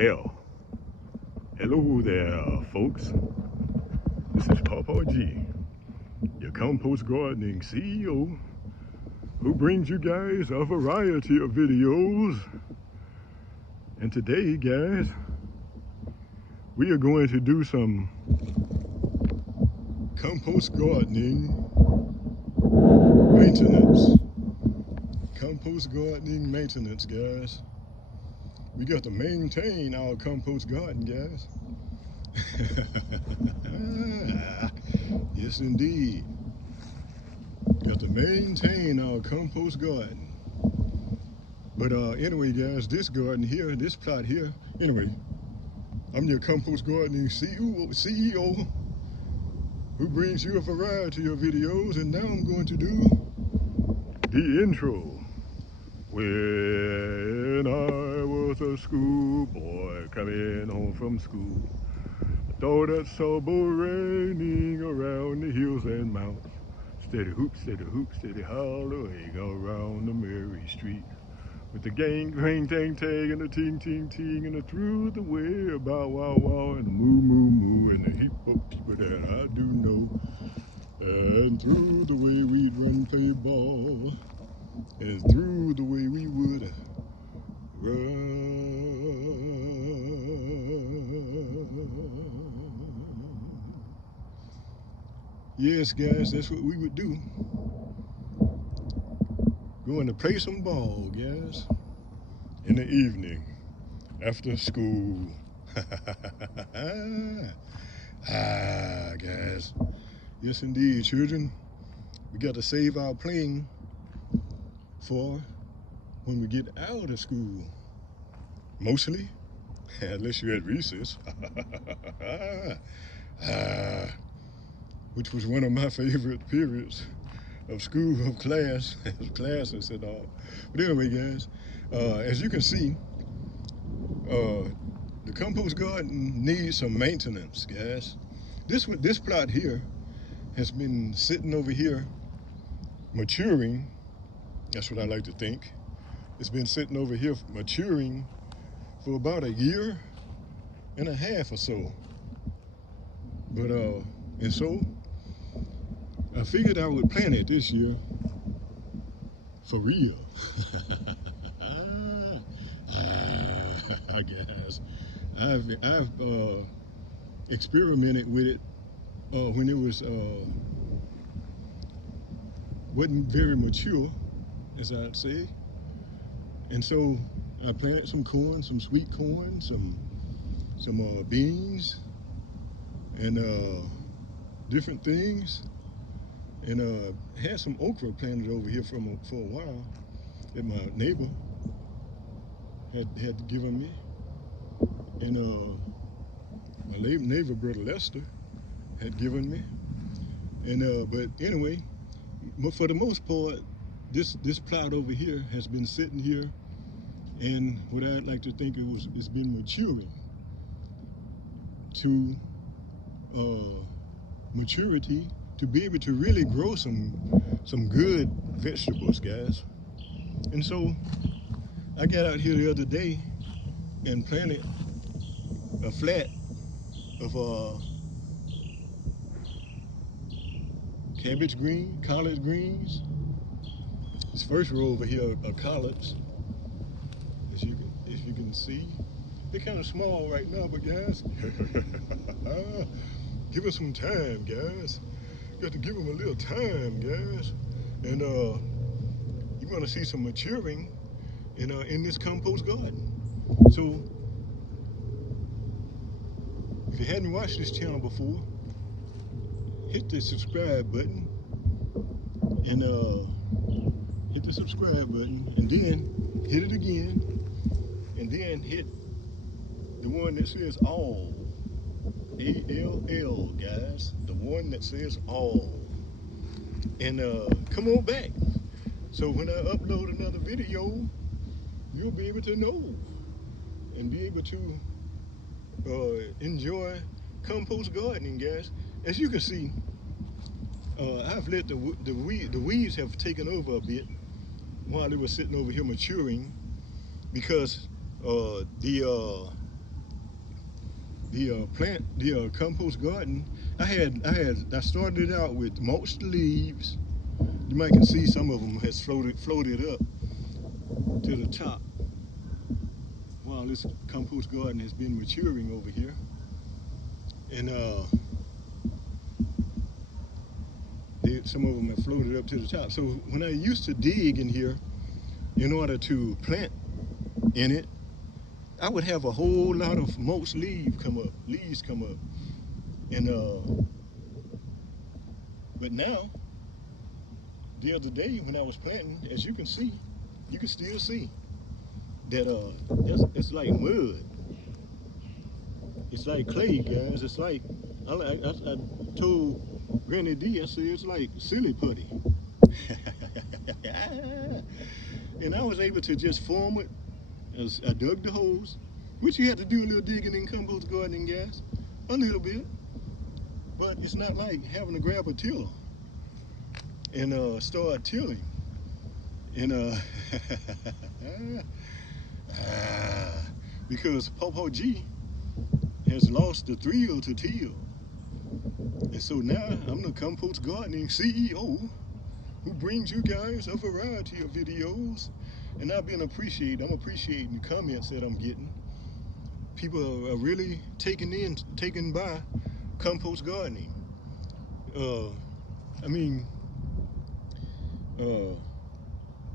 Well, hello there, folks. This is Ppgee, your compost gardening CEO, who brings you guys a variety of videos. And today, guys, we are going to do some compost gardening maintenance. Compost gardening maintenance, guys. We got to maintain our compost garden, guys. Yes, indeed. Got to maintain our compost garden. But anyway, guys, this garden here, this plot here, anyway, I'm your compost gardening CEO who brings you a variety of videos, and now I'm going to do the intro. When I was a schoolboy coming home from school, I thought that saw raining around the hills and mountains. Steady hoop, steady hollering around the merry street. With the gang, tang, tang, and the ting, ting, ting, and the through the way, bow, wow, wow, and the moo, moo, moo, and the heap of people that I do know. And through the way we'd run, play ball, and through the way we would run. Yes, guys, that's what we would do. Going to play some ball, guys, in the evening after school. Guys. Yes, indeed, children. We got to save our playing for when we get out of school. Mostly, unless you're at recess. Which was one of my favorite periods of school, of classes and all. But anyway, guys, as you can see, the compost garden needs some maintenance, guys. This plot here has been sitting over here maturing. That's what I like to think. It's been sitting over here maturing for about a year and a half or so. But and so I figured I would plant it this year for real. I guess I've experimented with it when it wasn't very mature, as I'd say, and so I planted some corn, some sweet corn, some beans, and different things, and had some okra planted over here for a while that my neighbor had given me, and my neighbor brother Lester had given me, and but anyway, for the most part, this plot over here has been sitting here, and what I'd like to think it's been maturing to maturity to be able to really grow some good vegetables, guys. And so I got out here the other day and planted a flat of cabbage green, collard greens. This first row over here are collards, as you can see. They're kind of small right now, but guys, give us some time, guys. You got to give them a little time, guys. And you're gonna see some maturing in this compost garden. So if you hadn't watched this channel before, hit the subscribe button, and hit the subscribe button, and then hit it again, and then hit the one that says all, ALL, guys, the one that says all, and come on back. So when I upload another video, you'll be able to know and be able to enjoy compost gardening, guys. As you can see, I've let the weeds have taken over a bit while they were sitting over here maturing, because the the compost garden. I started it out with mulched leaves. You might can see some of them has floated up to the top while this compost garden has been maturing over here. And some of them have floated up to the top. So when I used to dig in here in order to plant in it, I would have a whole lot of mulched leaves come up. And but now, the other day when I was planting, as you can see, you can still see that it's like mud. It's like clay, guys. It's like I told Granny D, I said it's like silly putty. And I was able to just form it as I dug the holes, which you have to do a little digging in compost gardening, guys, a little bit. But it's not like having to grab a tiller and start tilling. And because Ppgee has lost the thrill to till. And so now I'm the compost gardening CEO who brings you guys a variety of videos. And I'm appreciating the comments that I'm getting. People are really taken by compost gardening.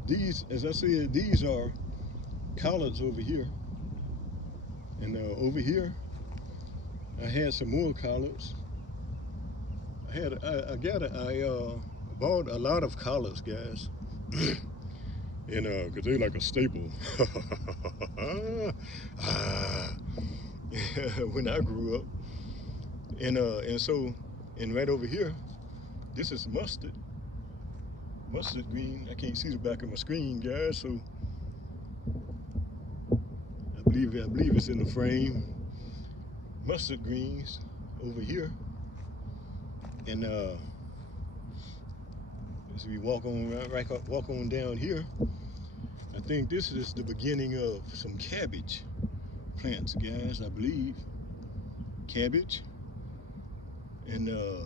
These, as I said, these are collards over here. And over here, I had some more collards. I bought a lot of collards, guys. And cause they're like a staple. When I grew up. And right over here, this is mustard green. I can't see the back of my screen, guys, so I believe it's in the frame. Mustard greens over here. And as we walk on down here, I think this is the beginning of some cabbage plants, guys. I believe cabbage, and I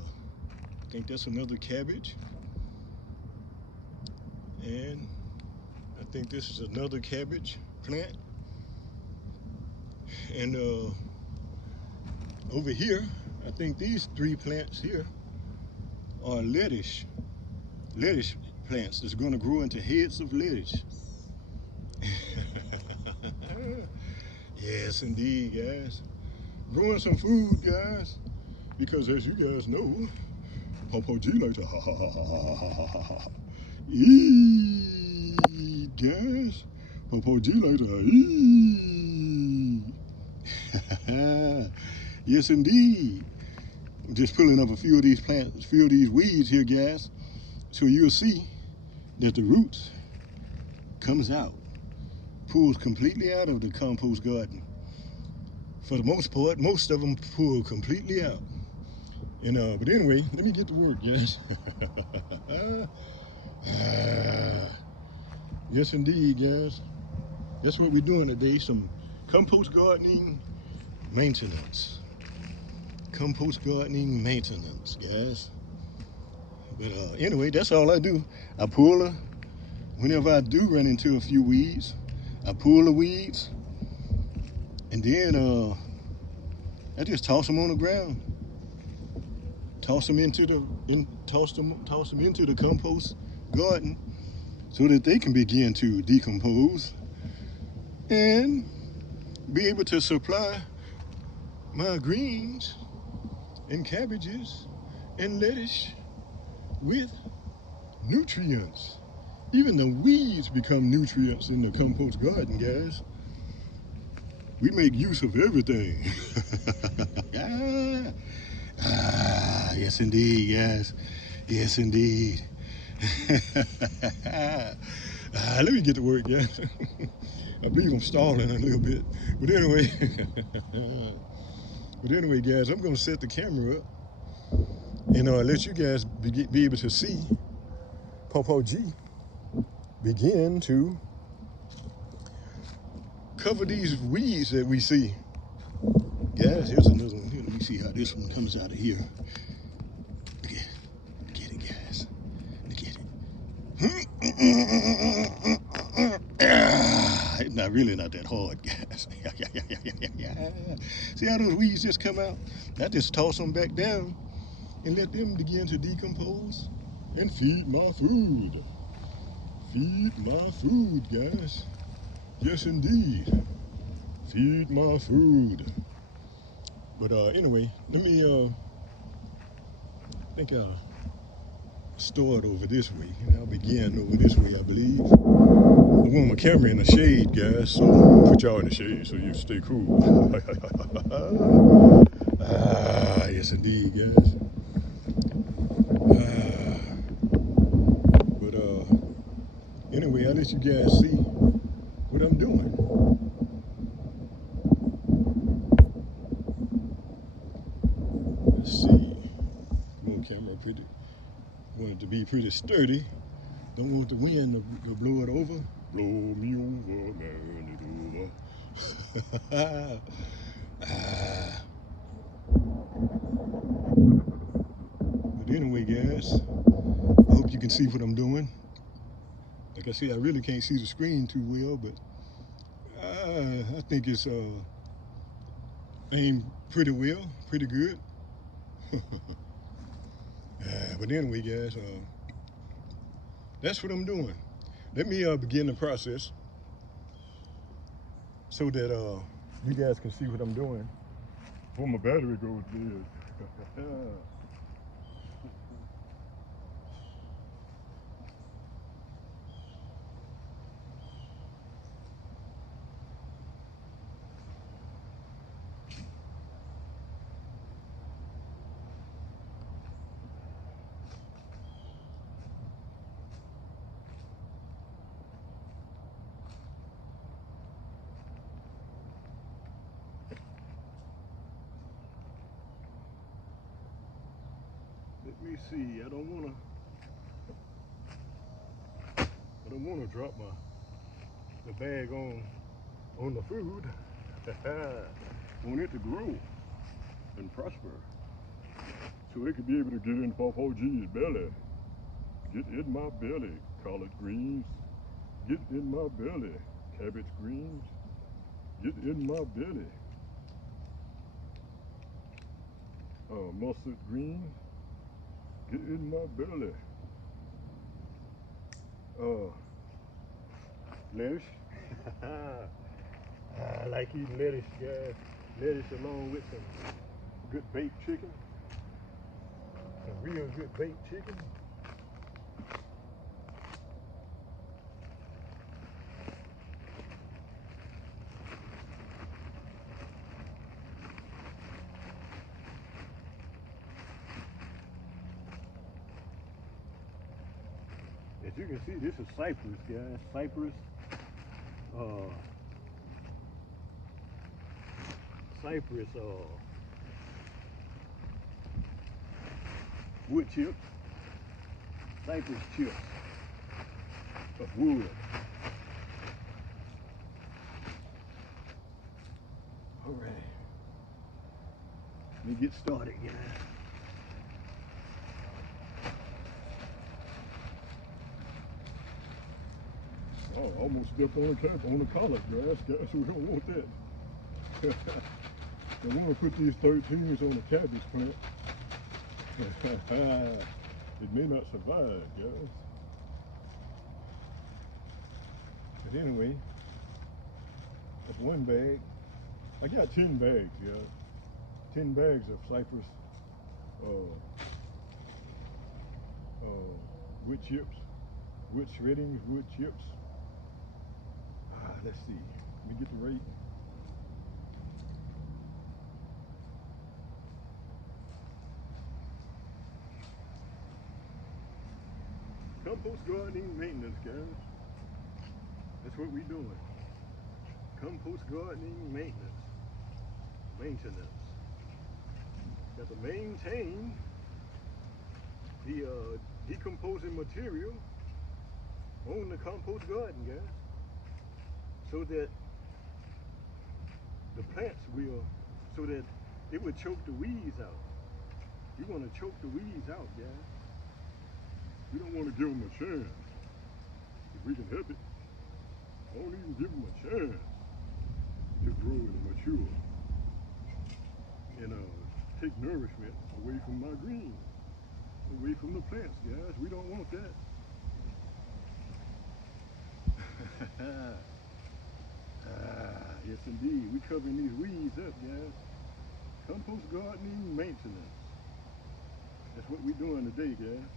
think that's another cabbage, and I think this is another cabbage plant, and over here, I think these three plants here are lettuce plants that's going to grow into heads of lettuce. Yes, indeed, guys. Growing some food, guys, because as you guys know, Ppgee like to ha ha ha ha ha ha ha. Eee, guys. Ppgee like to eee. Yes, indeed. Just pulling up a few of these plants, a few of these weeds here, guys, so you'll see that the roots comes out, pulls completely out of the compost garden. For the most part, most of them pull completely out. And but anyway, let me get to work, guys. Yes, indeed, guys. That's what we're doing today. Some compost gardening maintenance. Compost gardening maintenance, guys. But anyway, that's all I do. I pull her. Whenever I do run into a few weeds, I pull the weeds, and then I just toss them on the ground. Toss them into the compost garden so that they can begin to decompose and be able to supply my greens and cabbages and lettuce with nutrients. Even the weeds become nutrients in the compost garden, guys. We make use of everything. Yes, indeed, yes. Yes, indeed. Let me get to work, guys. I believe I'm stalling a little bit. But anyway, guys, I'm going to set the camera up and let you guys be able to see Ppgee begin to cover these weeds that we see Guys, here's another one. Here, let me see how this one comes out of here. Look at it, guys. Look at it. It's not really not that hard, guys. See how those weeds just come out? I just toss them back down and let them begin to decompose and feed my food. Feed my food, guys. Yes, indeed. Feed my food. But anyway, let me, I think I'll start over this way. And I'll begin over this way, I believe. I want my camera in the shade, guys, so put y'all in the shade so you stay cool. Yes, indeed, guys. But anyway, I'll let you guys see what I'm doing. Let's see. Come on, camera, pretty. Want it to be pretty sturdy. Don't want the wind to blow it over. Blow me over, man, it over. But anyway, guys, I hope you can see what I'm doing. Like I said, I really can't see the screen too well, but I think it's aimed pretty well, pretty good. But anyway, guys, that's what I'm doing. Let me begin the process so that you guys can see what I'm doing. Before my battery goes dead. Let me see. I don't wanna drop the bag on the food. I want it to grow and prosper, so it could be able to get in Ppgee's belly. Get in my belly, collard greens. Get in my belly, cabbage greens. Get in my belly, mustard greens. Get in my belly, lettuce. I like eating lettuce, guys. Lettuce along with some good baked chicken. Some real good baked chicken. As you can see, this is cypress, guys. Cypress. Cypress wood chips. Cypress chips of wood. All right. Let me get started, guys. Oh, almost stepped on the collard grass, guys. We don't want that. I want to put these 13s on the cabbage plant. It may not survive, guys. But anyway, that's one bag. I got 10 bags, guys. 10 bags of cypress wood chips, wood shredding, wood chips. Let's see. Let me get the rate. Compost gardening maintenance, guys. That's what we're doing. Compost gardening maintenance. Got to maintain the decomposing material on the compost garden, guys, so that the plants will so that it would choke the weeds out. You want to choke the weeds out, guys. We don't want to give them a chance. If we can help it, don't even give them a chance to grow and mature and take nourishment away from my greens, away from the plants, guys. We don't want that. Yes, indeed. We covering these weeds up, guys. Compost gardening maintenance. That's what we're doing today, guys.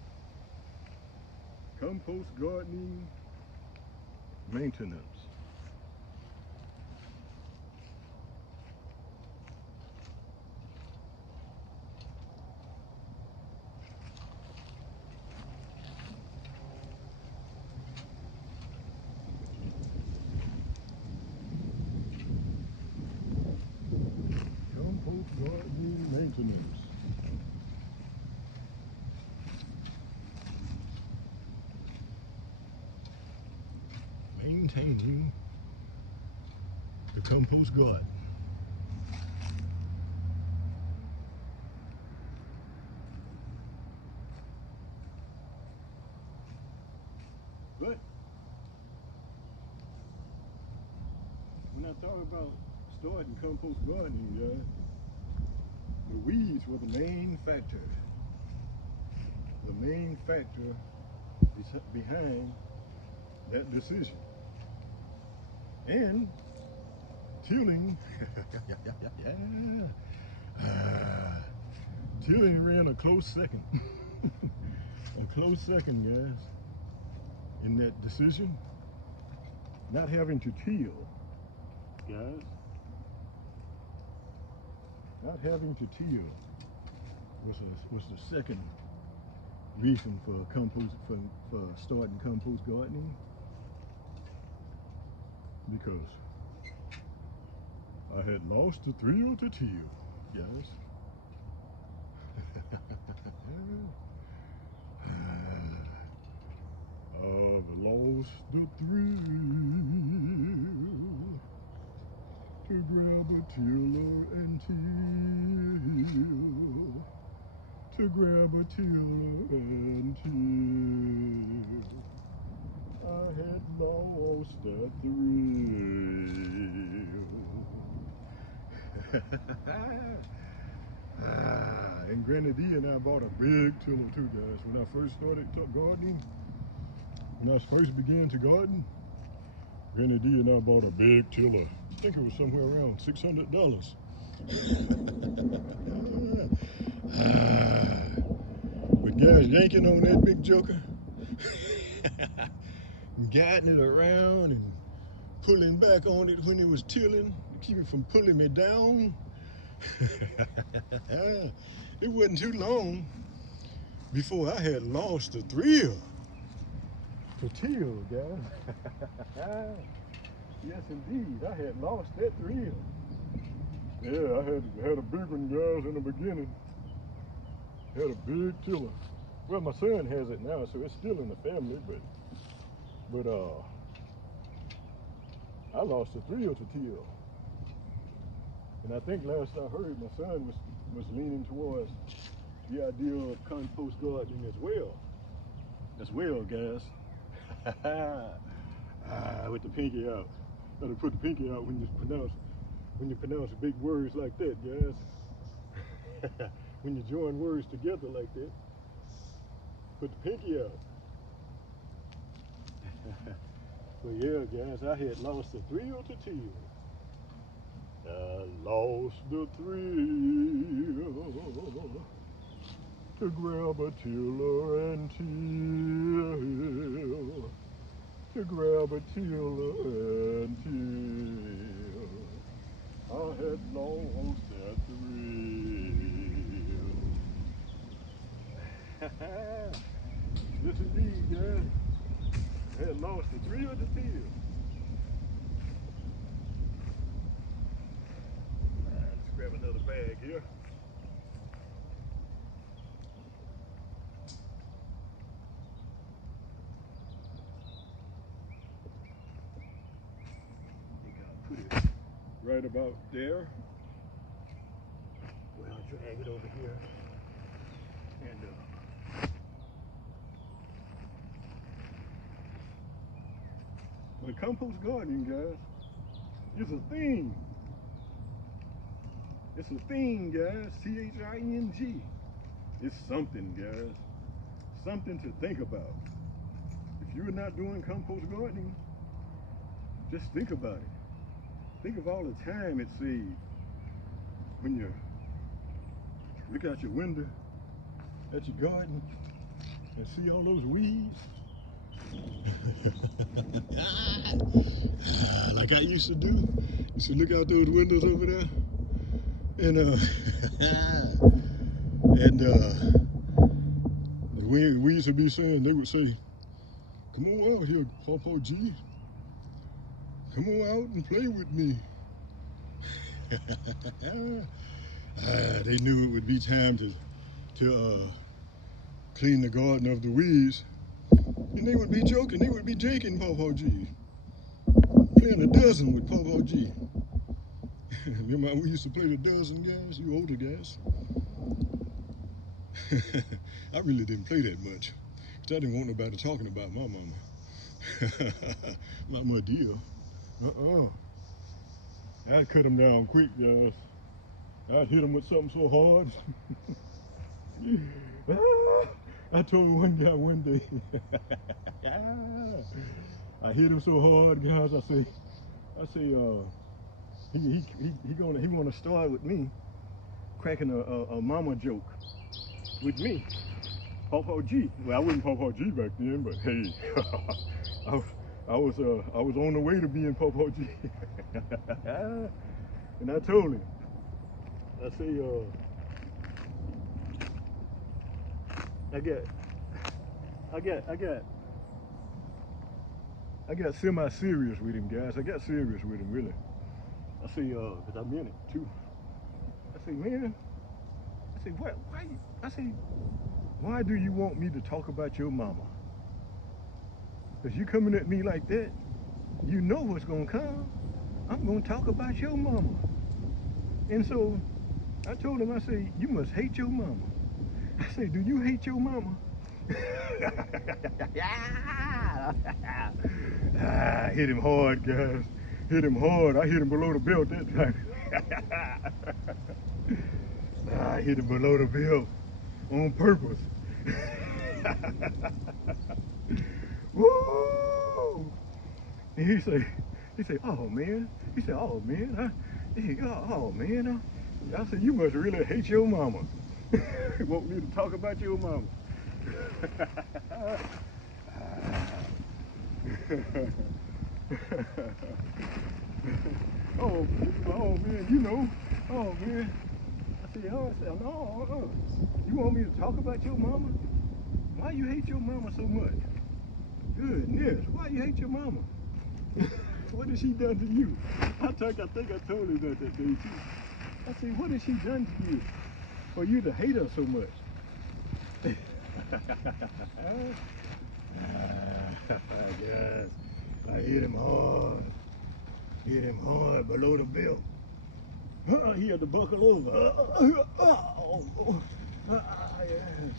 Compost gardening maintenance. Compost gardening maintenance. Maintaining the compost garden. But when I thought about starting compost gardening, the weeds were the main factor. The main factor behind that decision. And tilling, tilling ran a close second. A close second, guys, in that decision. Not having to till, guys. Not having to till was the second reason for starting compost gardening, because I had lost the thrill to till, guys. I've lost the thrill to grab a tiller and till, to grab a tiller and till. I had lost that thrill. And Granny D and I bought a big tiller too, guys. When I first started gardening, when I first began to garden, Granny D and I bought a big tiller. I think it was somewhere around $600. But guys, yanking on that big joker, guiding it around and pulling back on it when it was tilling to keep it from pulling me down. It wasn't too long before I had lost the thrill to till, guys. Yes, indeed, I had lost that thrill. Yeah, I had a big one, guys, in the beginning. Had a big tiller. Well, my son has it now, so it's still in the family, but I lost the thrill to till. And I think last I heard, my son was leaning towards the idea of compost gardening as well. As well, guys. With the pinky out. Gotta put the pinky out when you pronounce big words like that, guys. When you join words together like that, put the pinky out. But yeah, guys, I had lost the thrill to till. I lost the thrill to grab a tiller and till, to grab a tiller and till. I had lost that thrill. Yes, indeed, guys. I had lost the thrill to till. Let's grab another bag here. You gotta put it right about there. Well, I'll drag it over here. And but compost gardening, guys, is a thing. It's a thing, guys. Thing. It's something, guys. Something to think about. If you're not doing compost gardening, just think about it. Think of all the time it saves when you look out your window at your garden and see all those weeds. Like I used to do. Used to look out those windows over there and the weeds would be saying, they would say, "Come on out here, Ppgee. Come on out and play with me." They knew it would be time to clean the garden of the weeds. And they would be joking, they would be jaking Ppgee. Playing a dozen with Ppgee. Remember how we used to play the dozen, guys? You older guys. I really didn't play that much. Because I didn't want nobody talking about my mama. Not my deal. I'd cut them down quick, guys. I'd hit them with something so hard. I told one guy one day, I hit him so hard, guys. I say, he want to start with me, cracking a mama joke with me, Ppgee. Well, I wasn't Ppgee back then, but hey, I was on the way to being Ppgee. And I told him, I say, I got semi-serious with him, guys. I got serious with him, really. I say, because I meant it too. I say, man, I say, why do you want me to talk about your mama? Because you coming at me like that, you know what's gonna come. I'm gonna talk about your mama. And so I told him, I say, you must hate your mama. I say, do you hate your mama? Hit him hard, guys. Hit him hard. I hit him below the belt that time. I hit him below the belt on purpose. Woo! And he say, oh man. He said, oh man. Oh man. I said, you must really hate your mama. Want me to talk about your mama? oh man, you know. Oh man. I said, no. You want me to talk about your mama? Why you hate your mama so much? Goodness, why you hate your mama? What has she done to you? I think I told you that day too. I said, what has she done to you for you to hate her so much? Yes, I hit him hard. Hit him hard below the belt. He had to buckle over. Yes.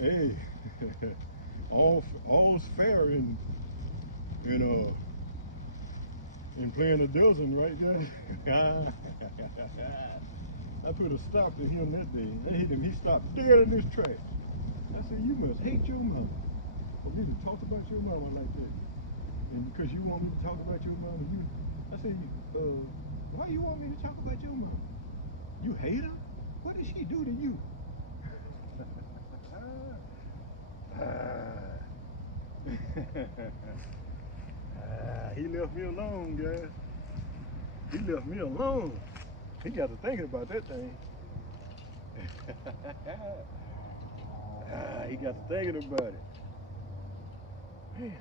Hey, all's fair in playing a dozen, right, guys? I put a stop to him that day. I hit him. He stopped dead in his tracks. I said, you must hate your mama for me to talk about your mama like that. And because you want me to talk about your mama, I said, why you want me to talk about your mama? You hate her? What did she do to you? He left me alone, guys. He left me alone. He got to thinking about that thing. He got to thinking about it. Man,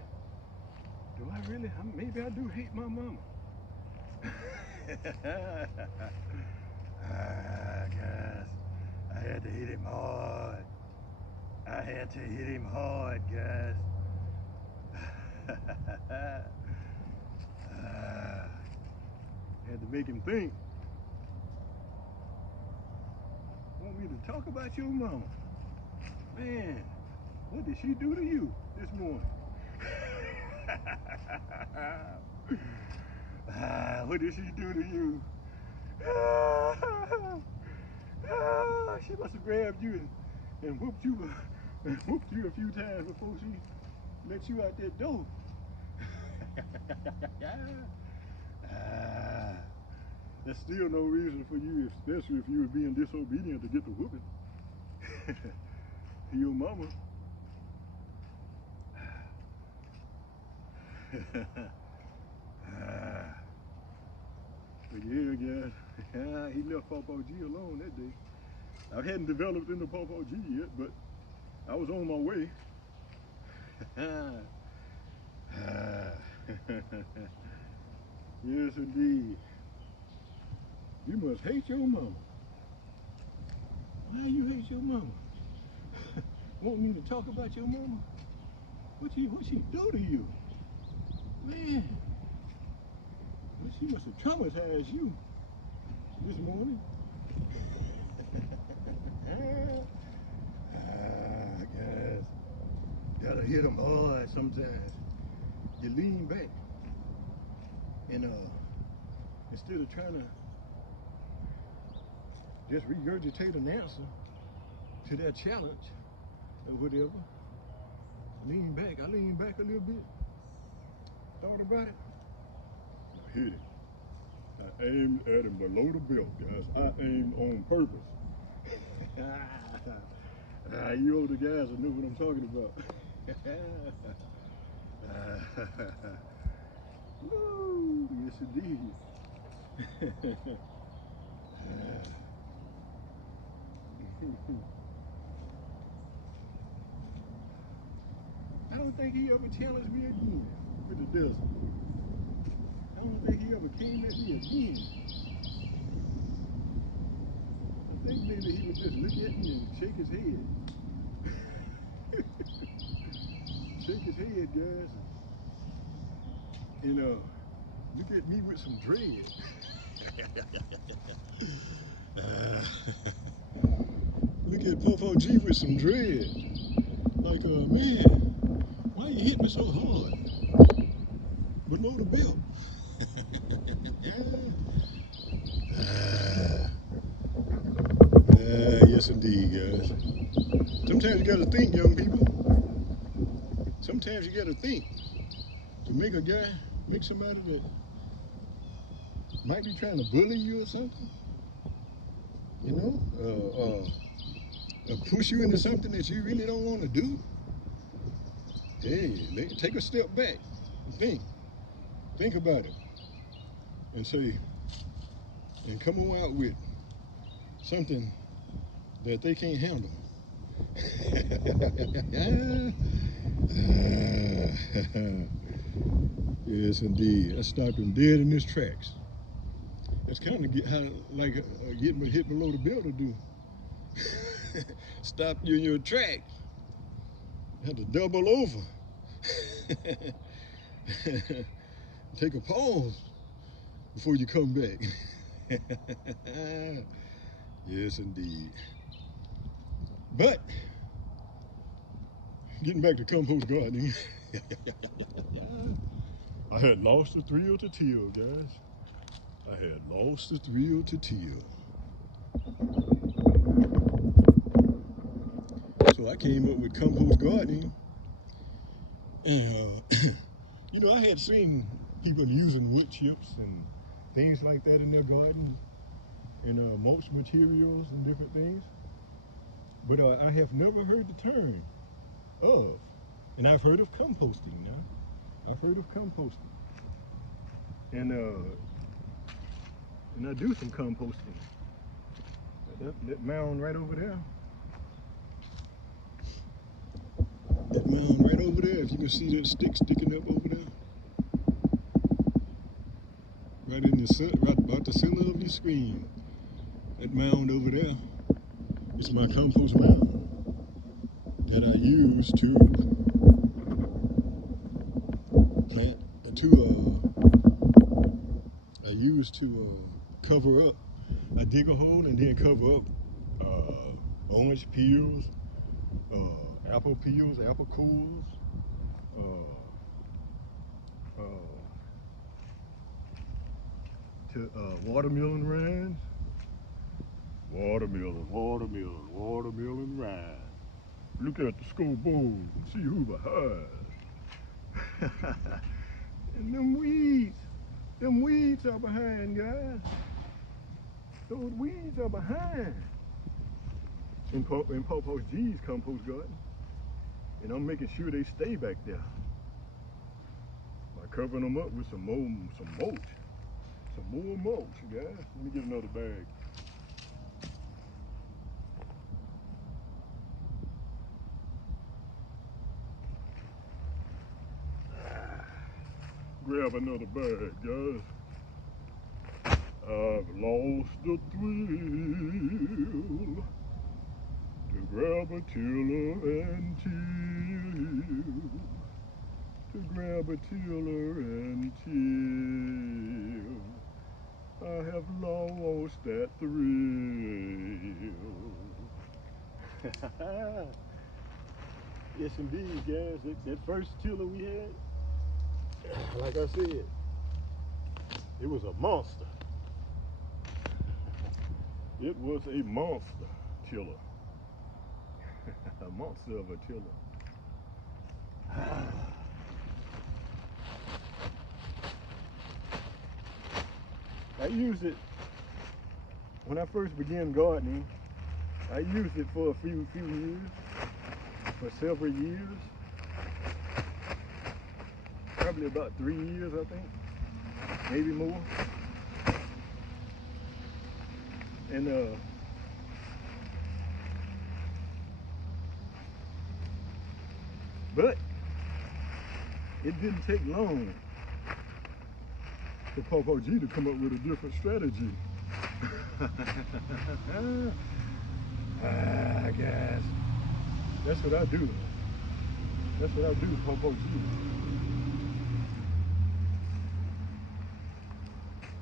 do I really? Maybe I do hate my mama. Guys, I had to hit him hard. I had to hit him hard, guys. make him think. Want me to talk about your mama? Man, what did she do to you this morning? What did she do to you? She must have grabbed you and whooped you a few times before she let you out that door. There's still no reason for you, especially if you were being disobedient, to get the whooping. Your mama. But yeah, guys, he left Ppgee alone that day. I hadn't developed into Ppgee yet, but I was on my way. Yes, indeed. You must hate your mama. Why you hate your mama? Want me to talk about your mama? What she do to you? Man, she must have traumatized you this morning. Guys, gotta hit them hard sometimes. You lean back and instead of trying to just regurgitate an answer to that challenge or whatever, I leaned back a little bit, thought about it, I hit it. I aimed at him below the belt, guys. I aimed on purpose. You older guys will know what I'm talking about. Woo, yes indeed. I don't think he ever challenged me again with the desert. I don't think he ever came at me again. I think maybe he would just look at me and shake his head. Shake his head, guys. And look at me with some dread. Look at Ppgee with some dread. Like, man, why you hit me so hard? Below the belt. Yes indeed, guys. Sometimes you gotta think, young people. Sometimes you gotta think to make somebody that might be trying to bully you or something, you know, or push you into something that you really don't want to do. Hey, take a step back and think about it, and say, and come on out with something that they can't handle. Yes, indeed. I stopped him dead in his tracks. That's kind of like getting hit below the belt to do. Stop you in your tracks. You have to double over. Take a pause before you come back. Yes, indeed. But getting back to compost gardening, I had lost the thrill to till, guys. I had lost the thrill to till. So I came up with compost gardening. And, you know, I had seen people using wood chips and things like that in their garden, and mulch materials and different things. But I have never heard the term of, and I've heard of composting now. I've heard of composting. And I do some composting. That mound right over there. That mound right over there, if you can see that stick sticking up over there. Right in the center, right about the center of your screen. That mound over there is my compost mound that I use to plant, use to cover up. I dig a hole and then cover up orange peels, apple peels, apple cores, watermelon rinds, watermelon rinds. Look at the scoreboard, see who behind. And them weeds are behind, guys. Those weeds are behind. In Ppgee's compost garden. And I'm making sure they stay back there by covering them up with some more mulch, guys. Let me get another bag. Grab another bag, guys. I've lost the thrill to grab a tiller and till. To grab a tiller and till. I have lost that thrill. Yes, indeed, guys. That first tiller we had, like I said, it was a monster. It was a monster tiller. A monster of a tiller. I used it when I first began gardening. I used it for a few years, for several years, probably about 3 years, I think, maybe more. And but it didn't take long for Ppgee to come up with a different strategy. Guys, that's what I do. That's what I do, Ppgee.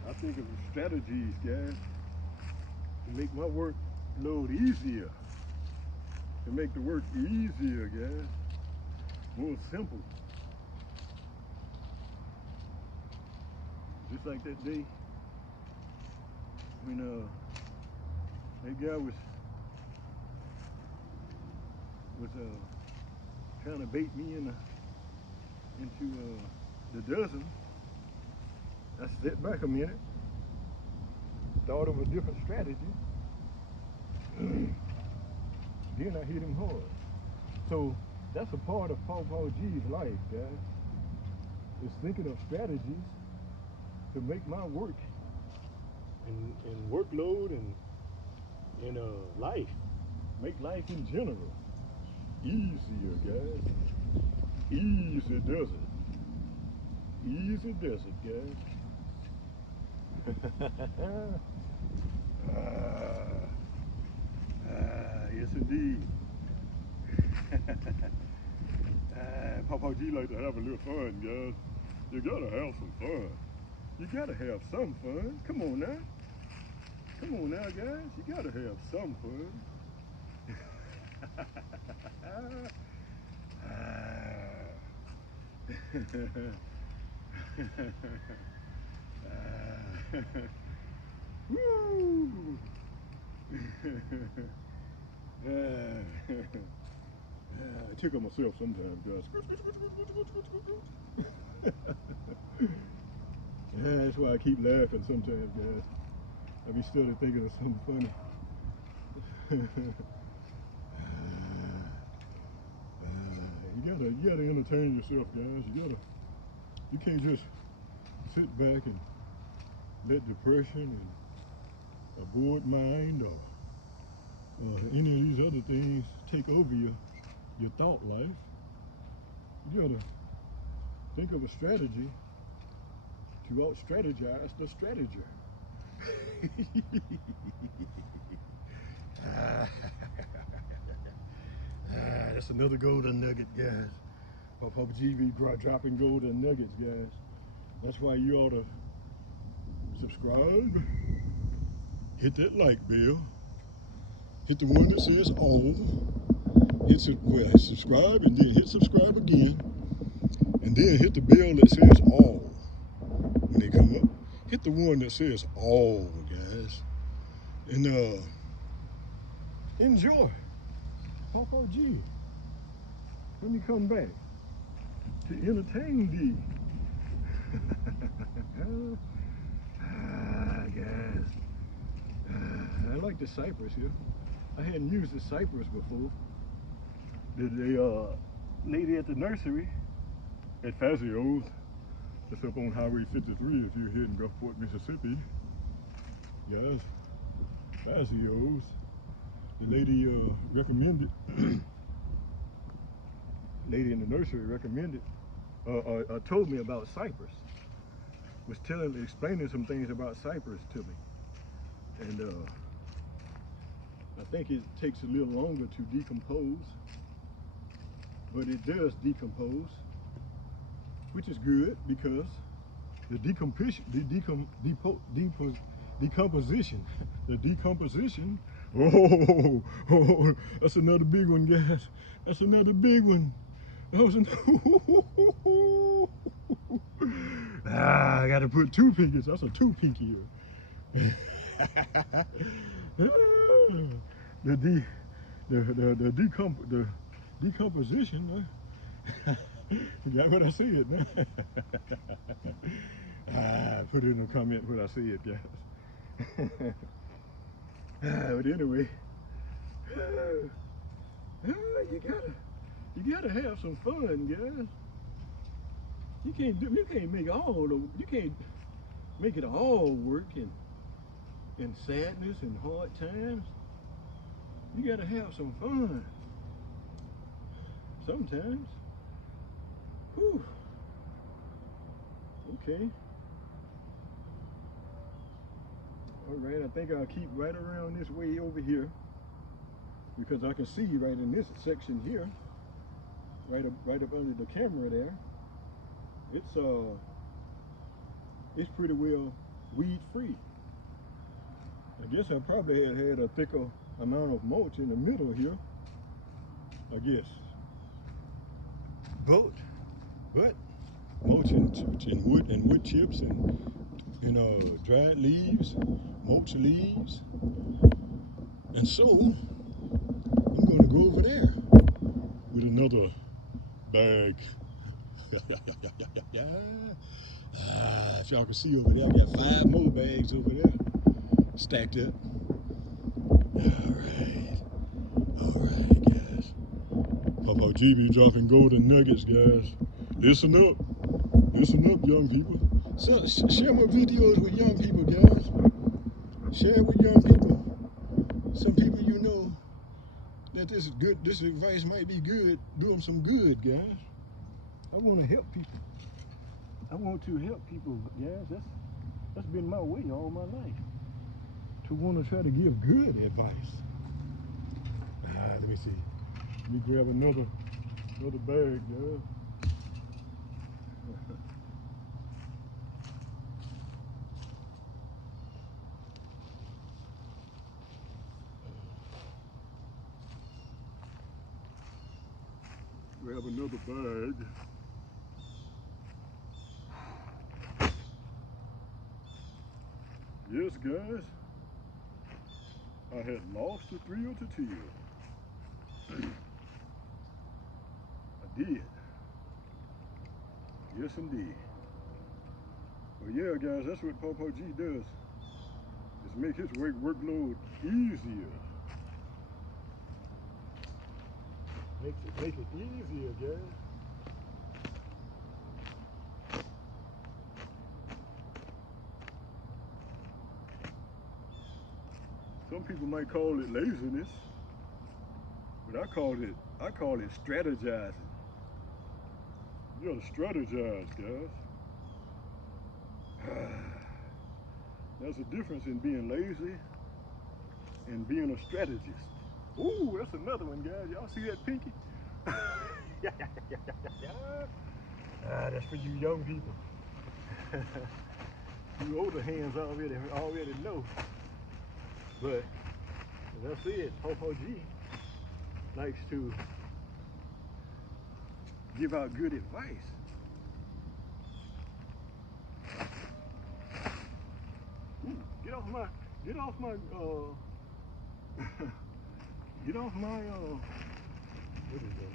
I think of strategies, guys, to make my work load easier. To make the work easier, guys. More simple. Just like that day when that guy was trying to bait me into the dozen. I stepped back a minute, thought of a different strategy, then I hit him hard. So that's a part of Ppgee's life, guys. Is thinking of strategies to make my work and workload and life, make life in general easier, guys. Easy does it. Easy does it, guys. Yes, indeed. Ppgee like to have a little fun, guys. You gotta have some fun. You gotta have some fun. Come on now. Come on now, guys. You gotta have some fun. Woo! I tickle myself sometimes, guys. Yeah, that's why I keep laughing sometimes, guys. I be still thinking of something funny. You gotta entertain yourself, guys. You can't just sit back and let depression and a bored mind or any of these other things take over your thought life. You gotta think of a strategy to out-strategize the strateger. That's another golden nugget, guys. Ppgee be dropping golden nuggets, guys. That's why you ought to subscribe, hit that like bell, hit the one that says all, hit subscribe and then hit subscribe again, and then hit the bell that says all. When they come up, hit the one that says all, guys, and enjoy. Ppgee, let me come back to entertain thee. Guys, I like the cypress here. I hadn't used the cypress before. The lady at the nursery at Fazio's, that's up on Highway 53 if you're here in Gulfport, Mississippi. Guys, Fazio's, the lady recommended, lady in the nursery recommended, told me about cypress. Was explaining some things about cypress to me. And I think it takes a little longer to decompose, but it does decompose, which is good because the decomposition, oh, that's another big one, guys. That's another big one. That was I got to put 2 pinkies. That's a 2 pinky here. the decomposition. You got what I said? Put it in the comment what I said, guys. But anyway, you gotta have some fun, guys. You can't make it all work and sadness and hard times. You gotta have some fun sometimes. Whew. Okay. All right, I think I'll keep right around this way over here because I can see right in this section here, right up under the camera there. It's pretty well weed free. I guess I probably had a thicker amount of mulch in the middle here, I guess. But mulch and wood chips and dried leaves, mulch leaves, and so I'm going to go over there with another bag. If y'all can see over there, I got 5 more bags over there stacked up. All right, guys. Ppgee be dropping golden nuggets, guys. Listen up, young people. So, share my videos with young people, guys. Share it with young people. Some people you know that this advice might be good. Do them some good, guys. I want to help people. I want to help people, guys. That's been my way all my life. To want to try to give good advice. Let me see. Let me grab another bag, guys. Grab another bag. Yes, guys, I had lost the thrill to till. I did. Yes, indeed. But yeah, guys, that's what Ppgee does. Is make his workload easier. Make it easier, guys. Some people might call it laziness, but I call it strategizing. You gotta strategize, guys. There's a difference in being lazy and being a strategist. Ooh, that's another one, guys. Y'all see that pinky? That's for you young people. You older hands already know. But as I said, Ppgee likes to give out good advice. Ooh, get off my get off my what is that?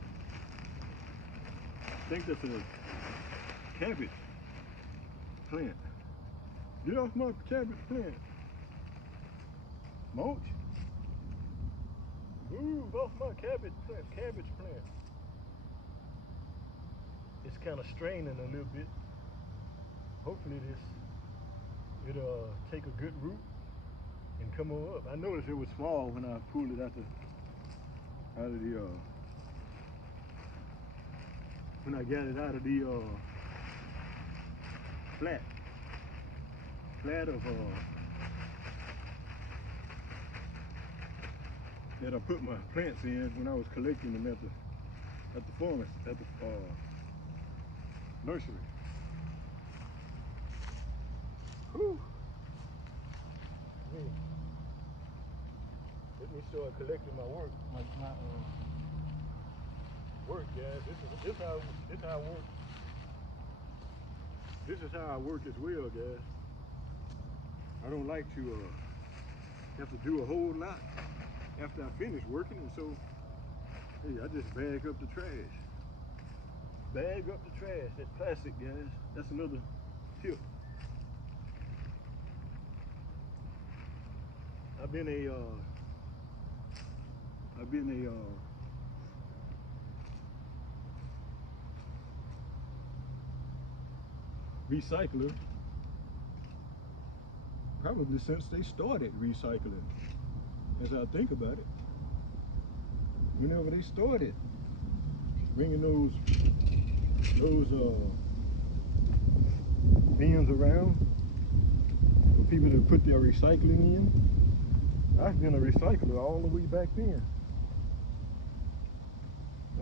I think that's a cabbage plant. Get off my cabbage plant. Mulch. Move off my cabbage plant. It's kind of straining a little bit. Hopefully it'll take a good root and come on up. I noticed it was small when I pulled it out of the when I got it out of the flat of that I put my plants in when I was collecting them at the nursery. Whew. Let me start collecting my work, my work, guys. This is how I work. This is how I work as well, guys. I don't like to have to do a whole lot after I finish working, and so hey, I just bag up the trash. Bag up the trash. That plastic, guys. That's another tip. I've been a recycler probably since they started recycling. As I think about it, whenever they started bringing those bins around for people to put their recycling in, I've been a recycler all the way back then.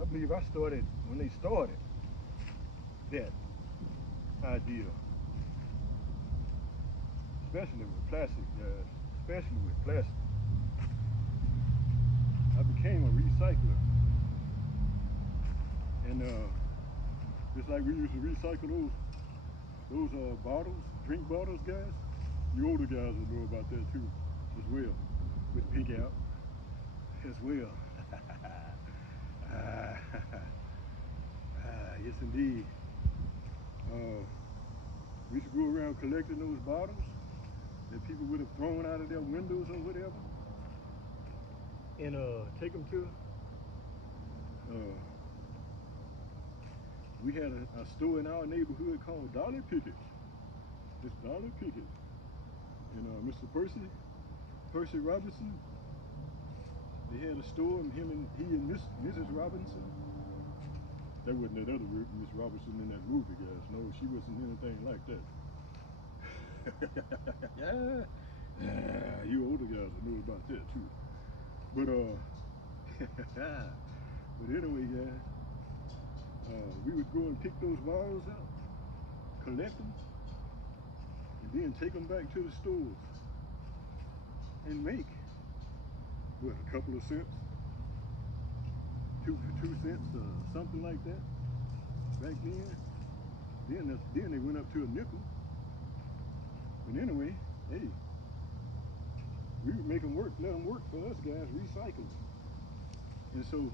I believe I started when they started that idea, especially with plastic, guys. Especially with plastic. I became a recycler, and just like we used to recycle those bottles, drink bottles, guys. You older guys will know about that too, as well, with pink out, as well. Yes, indeed. We used to go around collecting those bottles that people would have thrown out of their windows or whatever, and take them to. We had a store in our neighborhood called Dollar Pickett. It's Dollar Pickett, and Mr. Percy Robinson. They had a store, and he and Mrs. Robinson. That wasn't that other Miss Robinson in that movie, guys. No, she wasn't anything like that. Yeah, you older guys will know about that too. But but anyway, guys, we would go and pick those bottles out, collect them, and then take them back to the stores and make what, a couple of cents, two cents, something like that. Back then they went up to a nickel. But anyway, hey, we would make them work, let them work for us, guys, recycling. And so,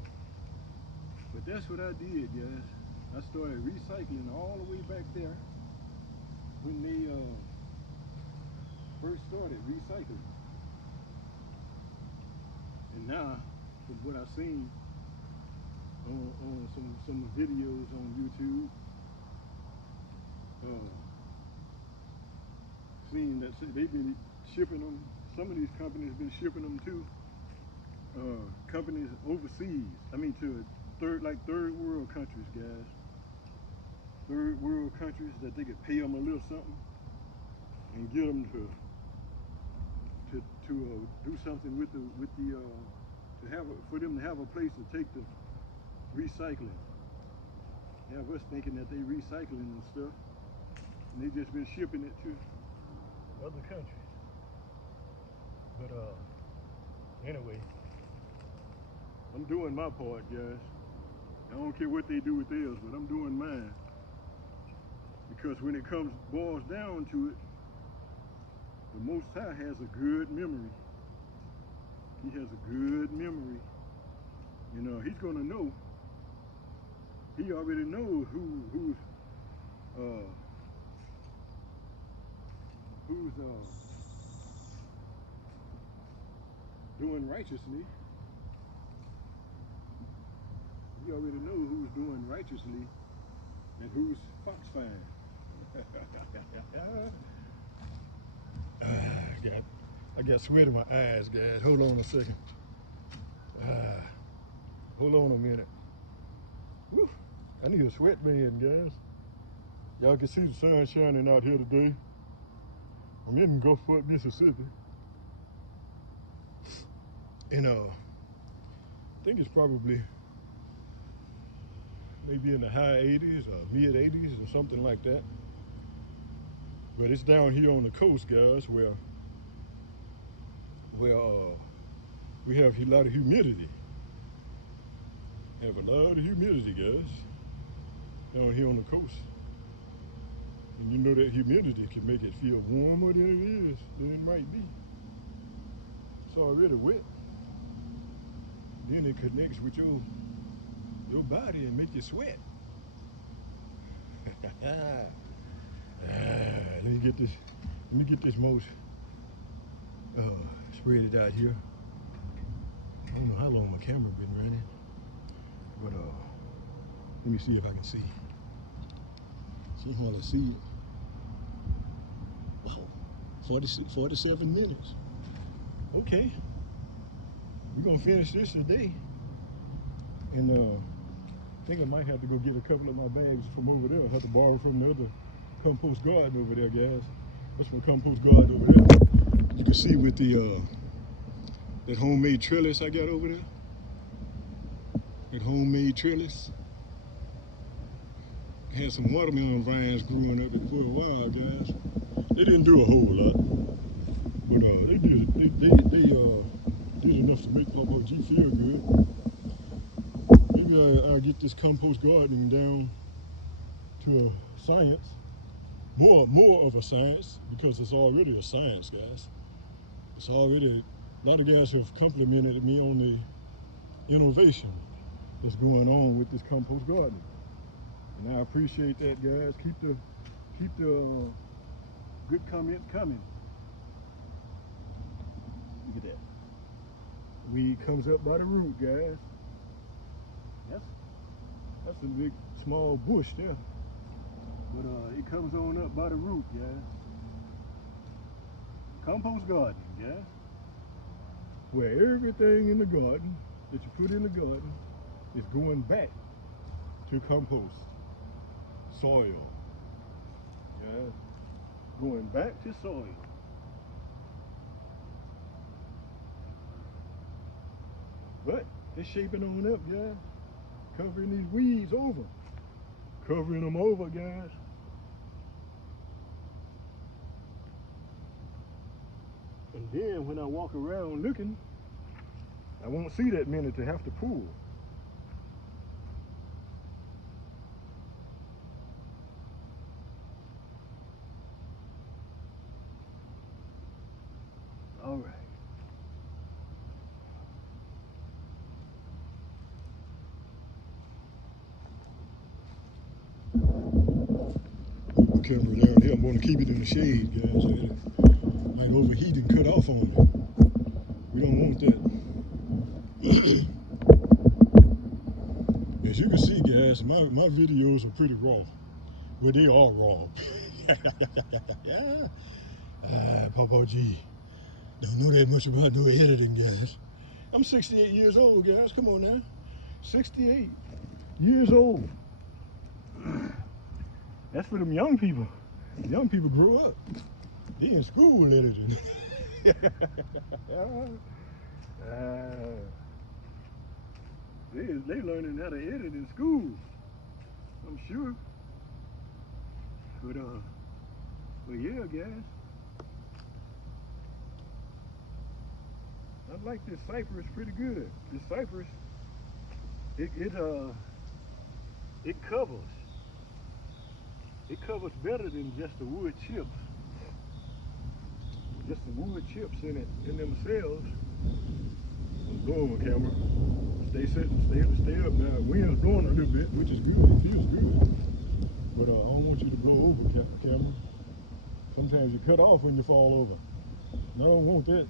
but that's what I did, guys. I started recycling all the way back there when they first started recycling. And now, from what I've seen on some videos on YouTube, seeing that they've been shipping them. Some of these companies been shipping them to companies overseas. I mean, to third world countries, guys. Third world countries that they could pay them a little something and get them to do something with the for them to have a place to take the recycling. Have us thinking that they recycling and stuff, and they just been shipping it to other countries. But anyway, I'm doing my part, guys. I don't care what they do with theirs, but I'm doing mine. Because when it boils down to it, the Most High has a good memory. He has a good memory. You know, he's gonna know. He already knows who's doing righteously. He already knows who's doing righteously and who's foxfine. I got sweat in my eyes, guys. Hold on a second. Hold on a minute. Woo. I need a sweatband, guys. Y'all can see the sun shining out here today. I'm in Gulfport, Mississippi. And I think it's probably maybe in the high 80s or mid 80s or something like that. But it's down here on the coast, guys, where we have a lot of humidity. Have a lot of humidity, guys, down here on the coast. And you know that humidity can make it feel warmer than it might be. It's already wet. Then it connects with your body and make you sweat. Let me get this most spread it out here. I don't know how long my camera been running, but let me see if I can see. Somehow I see it. Wow, 47 minutes. Okay, we're gonna finish this today, and I think I might have to go get a couple of my bags from over there. I have to borrow from the other compost garden over there, guys. That's my compost garden over there. You can see with the that homemade trellis I got over there. That homemade trellis. I had some watermelon vines growing up for a while, guys. They didn't do a whole lot, but they did enough to make Ppgee feel good. Maybe I'll get this compost gardening down to a science, more of a science, because it's already a science, guys. It's already, a lot of guys have complimented me on the innovation that's going on with this compost gardening, and I appreciate that, guys. Keep the good comments coming. Look at that. Weed comes up by the root, guys. That's a big, small bush there. But it comes on up by the root, guys. Compost gardening, guys. Where everything in the garden that you put in the garden is going back to compost. Soil. Yeah. Going back to soil. But it's shaping on up, guys. Covering these weeds over. Covering them over, guys. And then when I walk around looking, I won't see that many to have to pull. All right. The camera down here, I'm going to keep it in the shade, guys. So it might overheat and cut off on it. We don't want that. As you can see, guys, my videos are pretty raw. Well, they are raw. Ppgee. Don't know that much about no editing, guys. I'm 68 years old, guys. Come on now. 68 years old. That's for them young people. Young people grow up. They in school editing. They learning how to edit in school, I'm sure. But yeah, guys. I like this cypress pretty good. This cypress, it it covers. It covers better than just the wood chips. Just the wood chips in it, in themselves. I'm going with camera. Stay sitting, stay up now. Wind's blowing a little bit, which is good. It feels good. But I don't want you to blow over, camera. Sometimes you cut off when you fall over. And I don't want that.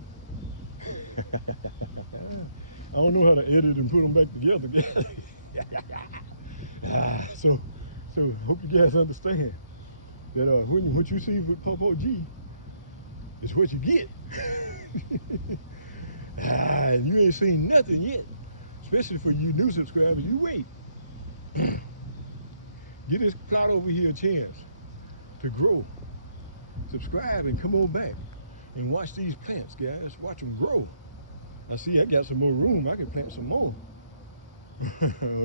I don't know how to edit and put them back together, guys. So hope you guys understand that what you see with Ppgee is what you get. And you ain't seen nothing yet, especially for you new subscribers. You wait. Give this plot over here a chance to grow. Subscribe and come on back and watch these plants, guys. Watch them grow. I see I got some more room. I can plant some more.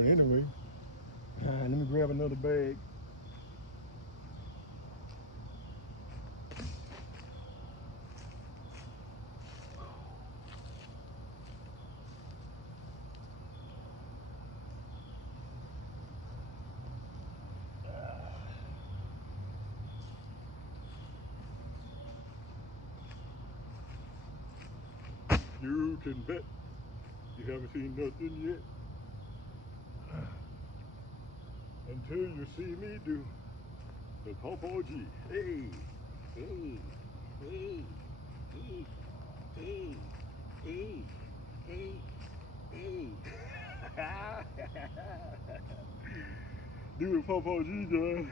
Anyway, let me grab another bag. You can bet you haven't seen nothing yet until you see me do the Ppgee. Hey, hey, hey, hey, hey, hey, hey, hey. Do the Ppgee, guys.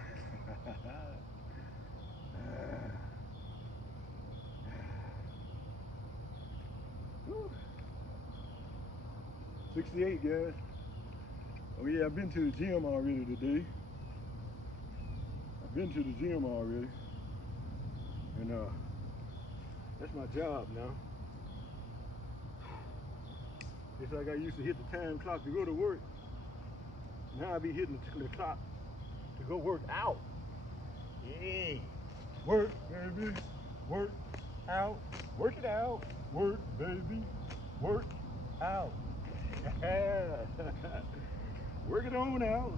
68, guys. Oh yeah, I've been to the gym already today. I've been to the gym already. And that's my job now. It's like I used to hit the time clock to go to work. Now I be hitting the clock to go work out. Yeah. Work, baby. Work out. Work it out. Work, baby. Work out. Work it on out.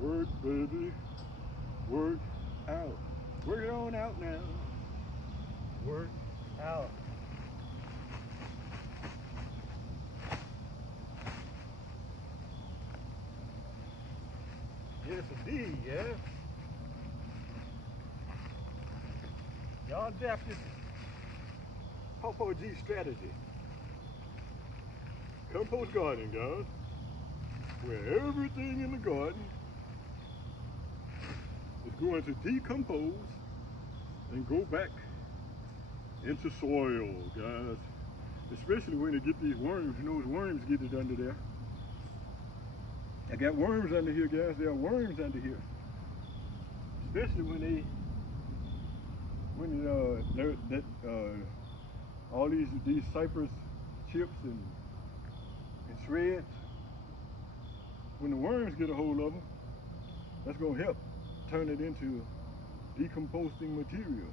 Work, baby. Work out. Work it on out now. Work out. Yes, indeed, yeah. Y'all adapted Ppgee strategy. Compost gardening, guys. Where everything in the garden is going to decompose and go back into soil, guys. Especially when they get these worms. You know, those worms get it under there. I got worms under here, guys. There are worms under here. Especially when all these cypress chips and shreds, when the worms get a hold of them, that's going to help turn it into decomposting material.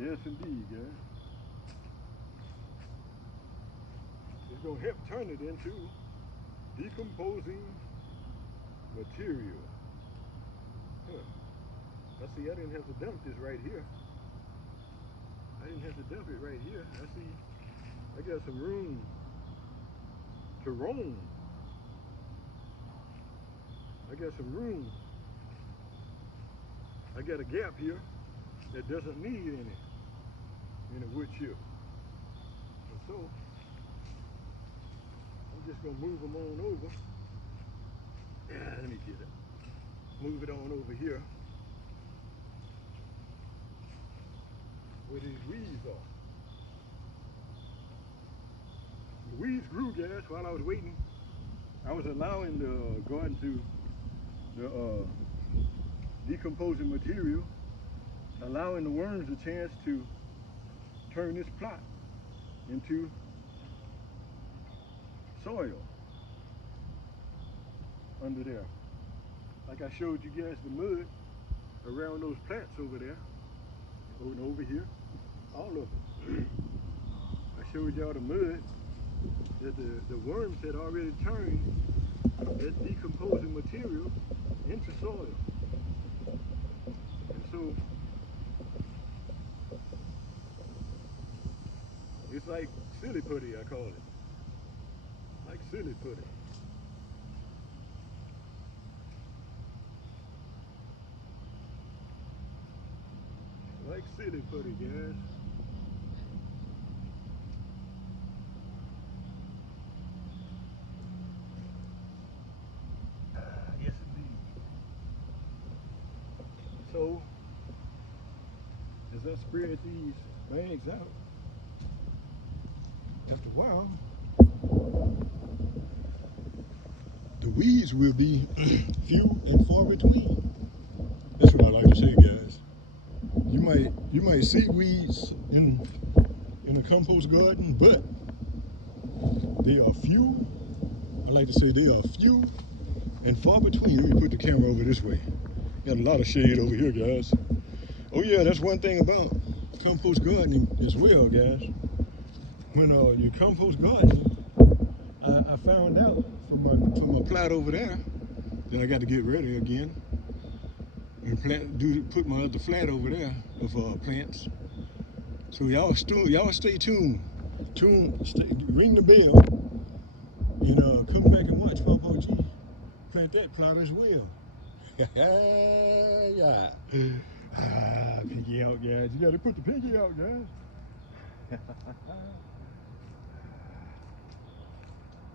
Yes, indeed, guys. It's going to help turn it into decomposing material. Huh. I see I didn't have to dump this right here. I didn't have to dump it right here. I see I got some room to roam. I got some room. I got a gap here that doesn't need any wood chip. And so I'm just gonna move them on over. Let me get it. Move it on over here where these weeds are. The weeds grew, guys, while I was waiting. I was allowing the garden to the decomposing material, allowing the worms a chance to turn this plot into soil under there. Like I showed you guys the mud around those plants over there, and over here, all of them. I showed y'all the mud that the worms had already turned that decomposing material into soil. And so it's like silly putty, I call it. Like silly putty. Like silly putty, guys. Yes, indeed. So, as I spread these bags out, after a while, the weeds will be few and far between. That's what I like to say, guys. You might see weeds in a compost garden, but they are few. I like to say they are few and far between. Let me put the camera over this way. Got a lot of shade over here, guys. Oh yeah, that's one thing about compost gardening as well, guys. When you compost gardening, I found out from my plat over there that I got to get ready again and put my other flat over there of plants. So y'all stay tuned. Ring the bell and come back and watch Ppgee plant that plot as well. Yeah. Piggy out, guys. You got to put the piggy out, guys.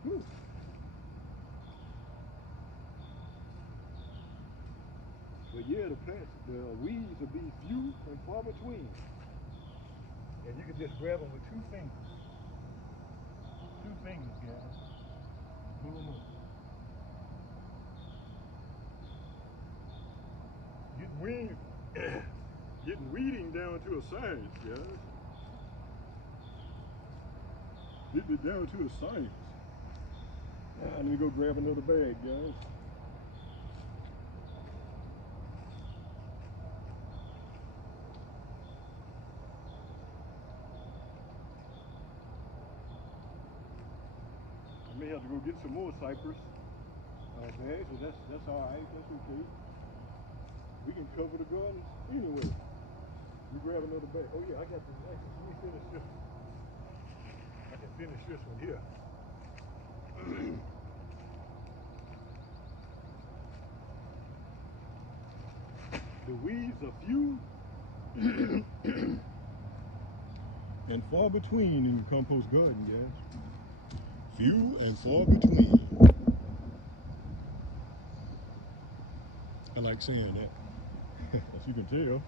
Woo. But yeah, the weeds will be few and far between. And you can just grab them with two fingers. Two fingers, guys. Pull them up. Getting weeding down to a science, guys. Getting it down to a science. Let me go grab another bag, guys. I may have to go get some more cypress bags, but that's all right. That's okay. We can cover the garden anyway. You grab another bag. Oh yeah, I got this. Let me finish this. I can finish this one here. The weeds are few and far between in the compost garden, guys. Few and far between. I like saying that, as you can tell.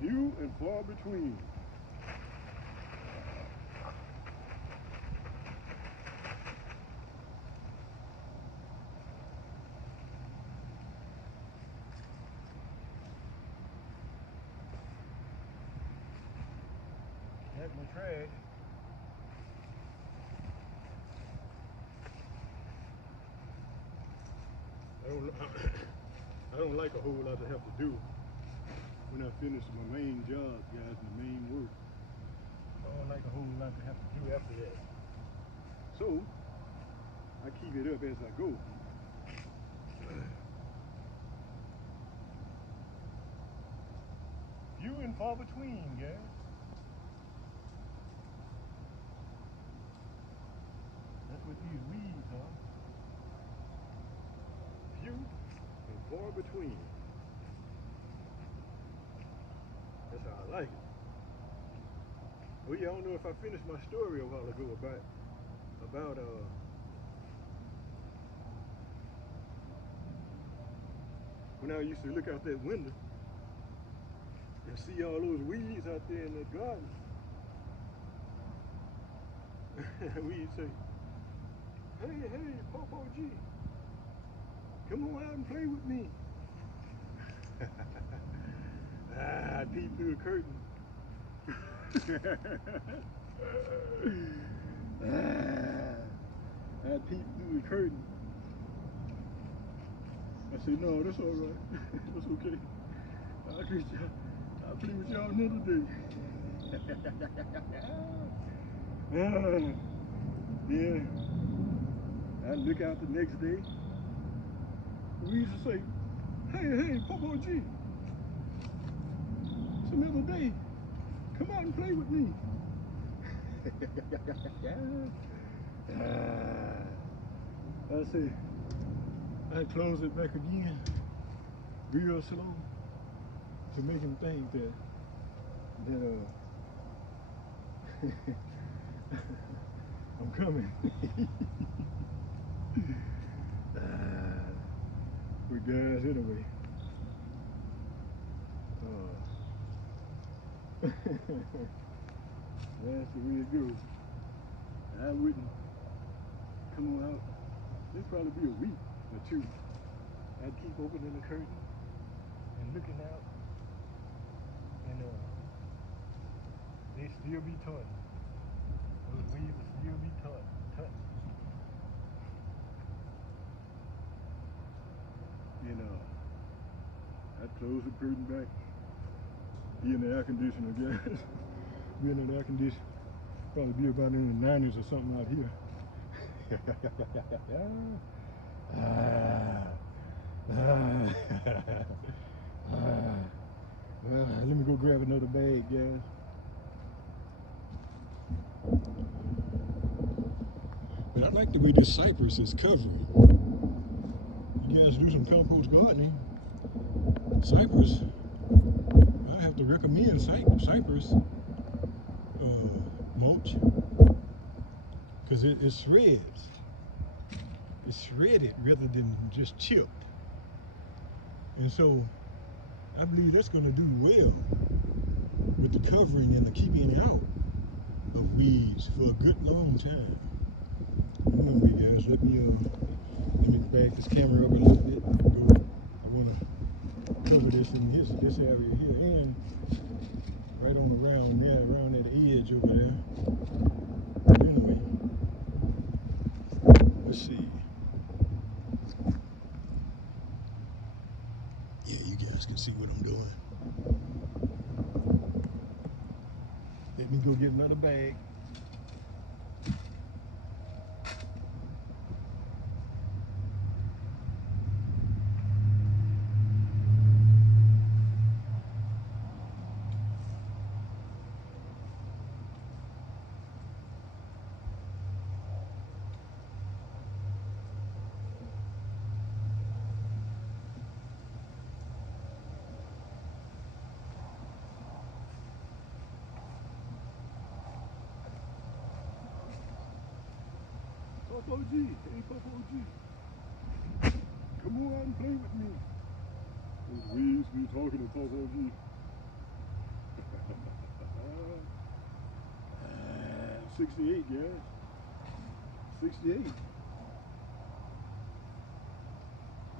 Few and far between. That's my trash. I don't like a whole lot to have to do when I finish my main job, guys, the main work. I don't like a whole lot to have to do after that. So, I keep it up as I go. Few and far between, guys. That's what these weeds are. Few and far between. That's how I like it. Well, yeah, I don't know if I finished my story a while ago about when I used to look out that window and see all those weeds out there in that garden. We'd say, hey, Ppgee, come on out and play with me. I peeped through the curtain. I peeped through the curtain. I said, no, that's all right. That's okay. I'll play with y'all another day. Yeah. I look out the next day. We used to say, hey, Ppgee, it's another day. Come out and play with me. I say, I close it back again, real slow, to make him think that I'm coming. But guys, anyway, that's the way it goes. I wouldn't come on out. It'd probably be a week or two. I'd keep opening the curtain and looking out, and they'd still be touching. Those weeds would still be touching. And I'd close the curtain back, be in the air conditioner, guys. Be in the air conditioner. Probably be about in the 90s or something out here. Let me go grab another bag, guys. But I like the way this cypress is covering. You guys do some compost gardening. Cypress, I have to recommend cypress mulch, because it shreds. It's shredded rather than just chipped. And so I believe that's going to do well with the covering and the keeping out of weeds for a good long time. Anyway, guys, let me back this camera up a little bit. I want to cover this in this area here, and right on around there, around that edge over there. Anyway, let's see. Yeah, you guys can see what I'm doing. Let me go get another bag. Ppgee, hey Ppgee, come on out and play with me. Those weeds be talking to Ppgee. 68, guys. 68. You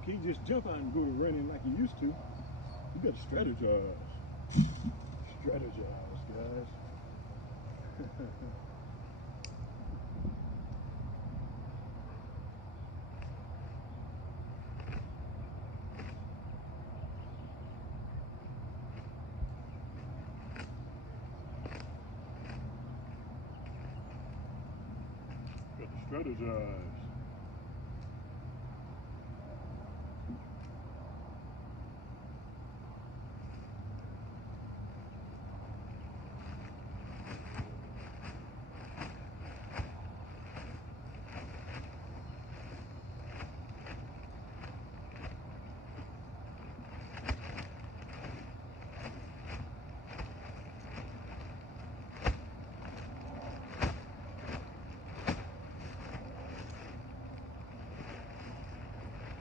can't just jump out and go running like you used to. You gotta strategize. Strategize, guys. Strategize.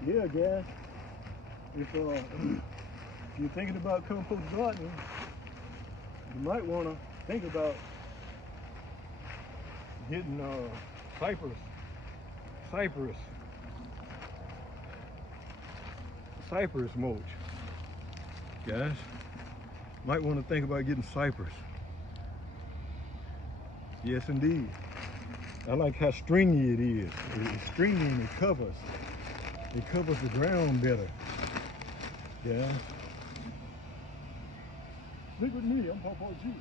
Yeah, guys. If you're thinking about compost gardening, you might want to think about getting cypress mulch, guys. Might want to think about getting cypress. Yes, indeed. I like how stringy it is. It's stringy and it covers. It covers the ground better. Yeah. Stick with me, I'm Ppgee.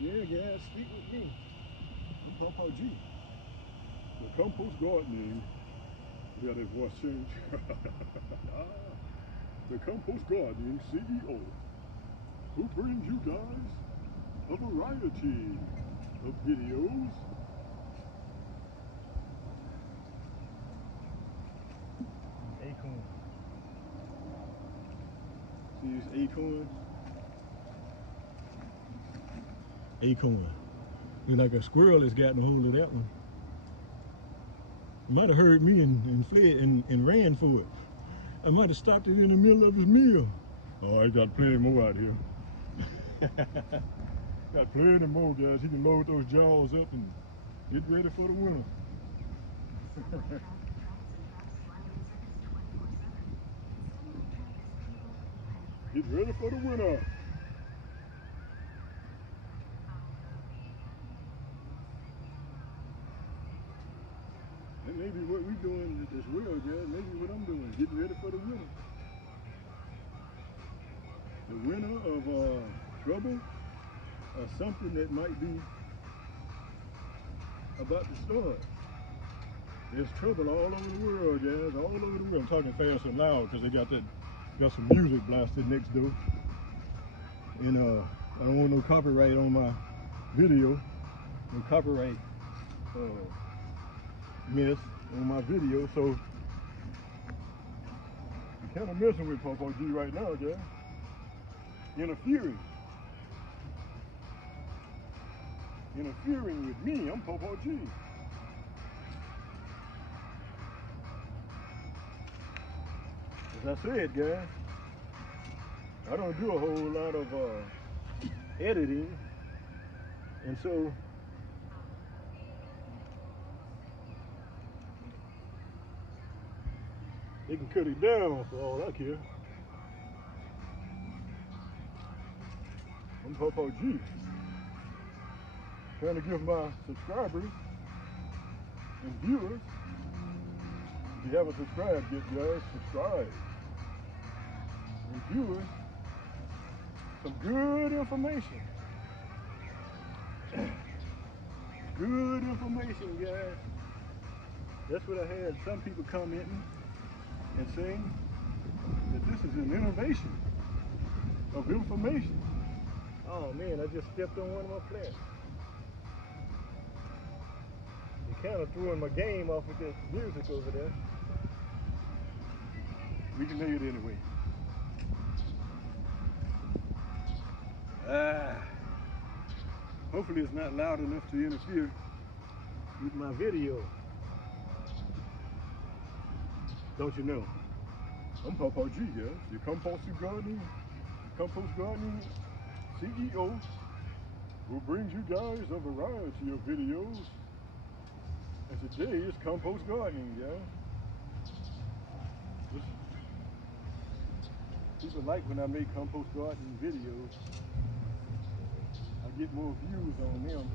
Yeah, guys, stick with me. I'm Ppgee. The compost gardening. Yeah, that voice change. The compost gardening CEO, who brings you guys a variety of videos. Acorn. See these acorns? Acorn. You're like a squirrel has gotten a hold of that one. Might have heard me and fled and ran for it. I might have stopped it in the middle of his meal. Oh, I got plenty more out here. Got plenty more, guys. He can load those jaws up and get ready for the winter. Get ready for the winter. That may be what we're doing as well, guys. Maybe what I'm doing, getting ready for the winter. The winter of trouble, or something that might be about to start. There's trouble all over the world, guys. All over the world. I'm talking fast and loud because they got some music blasted next door. And I don't want no copyright on my video. No copyright mess on my video. So I'm kind of messing with Ppgee right now, guys. Interfering with me. I'm Ppgee. As I said, guys, I don't do a whole lot of editing, and so they can cut it down for all I care. I'm Ppgee. Trying to give my subscribers and viewers, if you haven't subscribed yet, guys, subscribe. And viewers, some good information. Good information, guys. That's what I had some people commenting and saying that this is an innovation of information. Oh man, I just stepped on one of my plants. You're kind of throwing my game off with this music over there. We can make it anyway. Hopefully it's not loud enough to interfere with my video. Don't you know? I'm Ppgee, guys. Your compost gardening CEO, who brings you guys a variety of videos. And today is compost gardening, guys. People like when I make compost gardening videos. I get more views on them,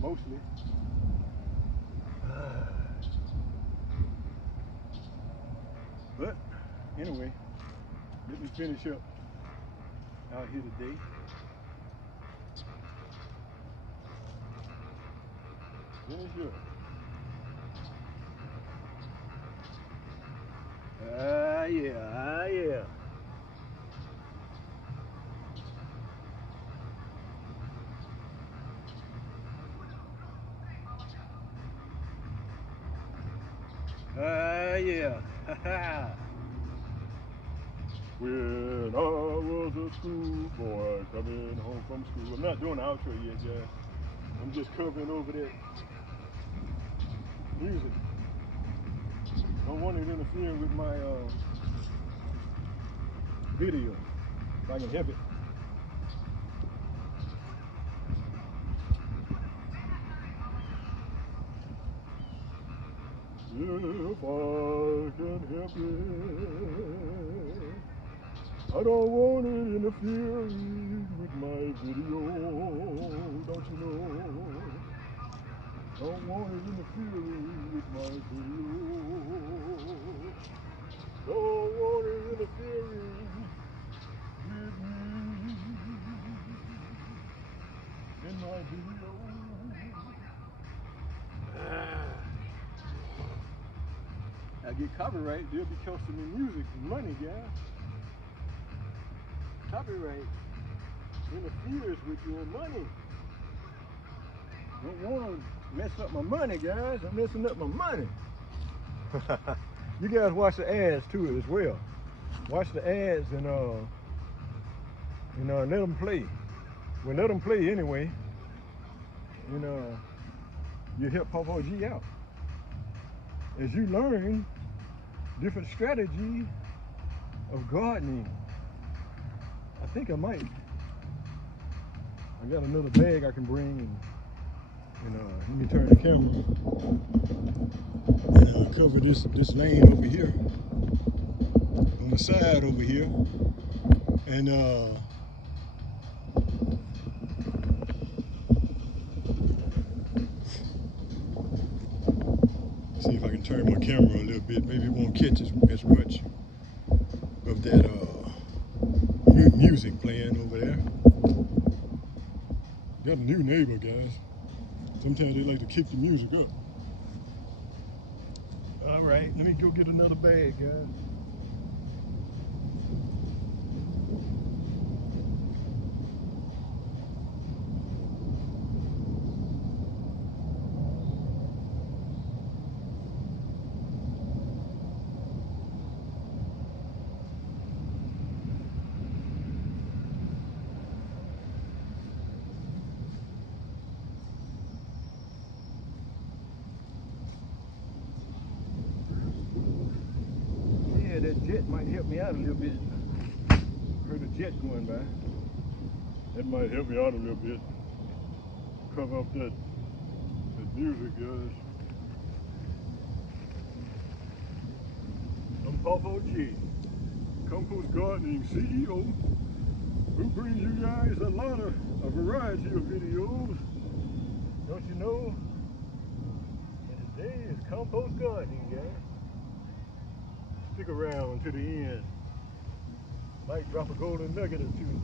mostly. But anyway, let me finish up out here today. Finish up. Yeah. Yeah. When I was a schoolboy coming home from school. I'm not doing the outro yet, guys. I'm just covering over that music. Don't want it interfering with my video, if I can help it. if I can help it. I don't want it interfering with my video, don't you know? Don't want it interfering with my video. Don't want it interfering with me in my video. I get copyright, they'll be costing me music and money, guys. Copyright interferes with your money. Don't want to mess up my money, guys. I'm messing up my money. You guys watch the ads too as well. Watch the ads and let them play. Well, let them play anyway. You help Ppgee out as you learn different strategies of gardening. I think I might. I got another bag I can bring and let me turn the camera and cover this lane over here on the side over here, and see if I can turn my camera a little bit. Maybe it won't catch as much of that music playing over there. Got a new neighbor, guys. Sometimes they like to kick the music up. All right, let me go get another bag, guys. That jet might help me out a little bit. Heard a jet going by. That might help me out a little bit. Cover up that music, guys. I'm Ppgee, Compost Gardening CEO, who brings you guys a variety of videos. Don't you know? And today is Compost Gardening, guys. Stick around to the end. Might drop a golden nugget or two.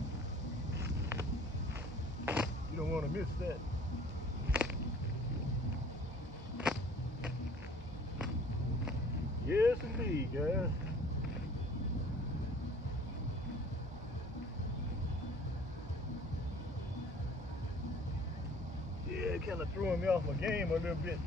You don't want to miss that. Yes, indeed, guys. Yeah, kind of throwing me off my game a little bit.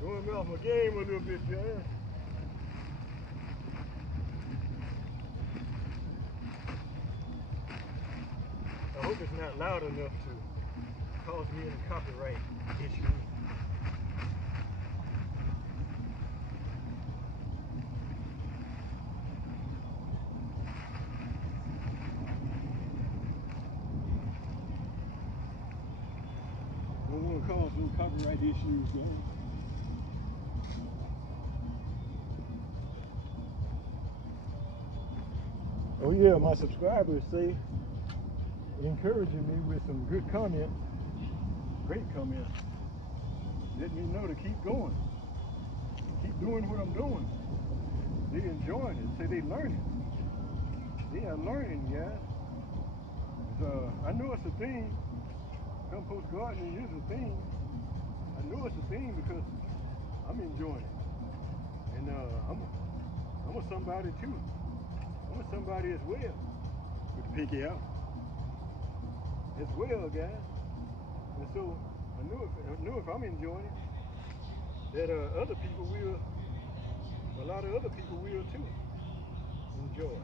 Throwing me off my game a little bit, guys. I hope it's not loud enough to cause me any copyright issues. Don't want to cause no copyright issues, guys. Oh yeah, my subscribers say, encouraging me with some good comments, great comments, letting me know to keep going, keep doing what I'm doing. They enjoying it, say they learning. They are learning, guys. I know it's a thing. Compost gardening is a thing. I know it's a thing because I'm enjoying it. And I'm a somebody too. I'm a somebody as well. With the Ppgee out. As well, guys. And so I know if I'm enjoying it, that other people will, a lot of other people will too enjoy it.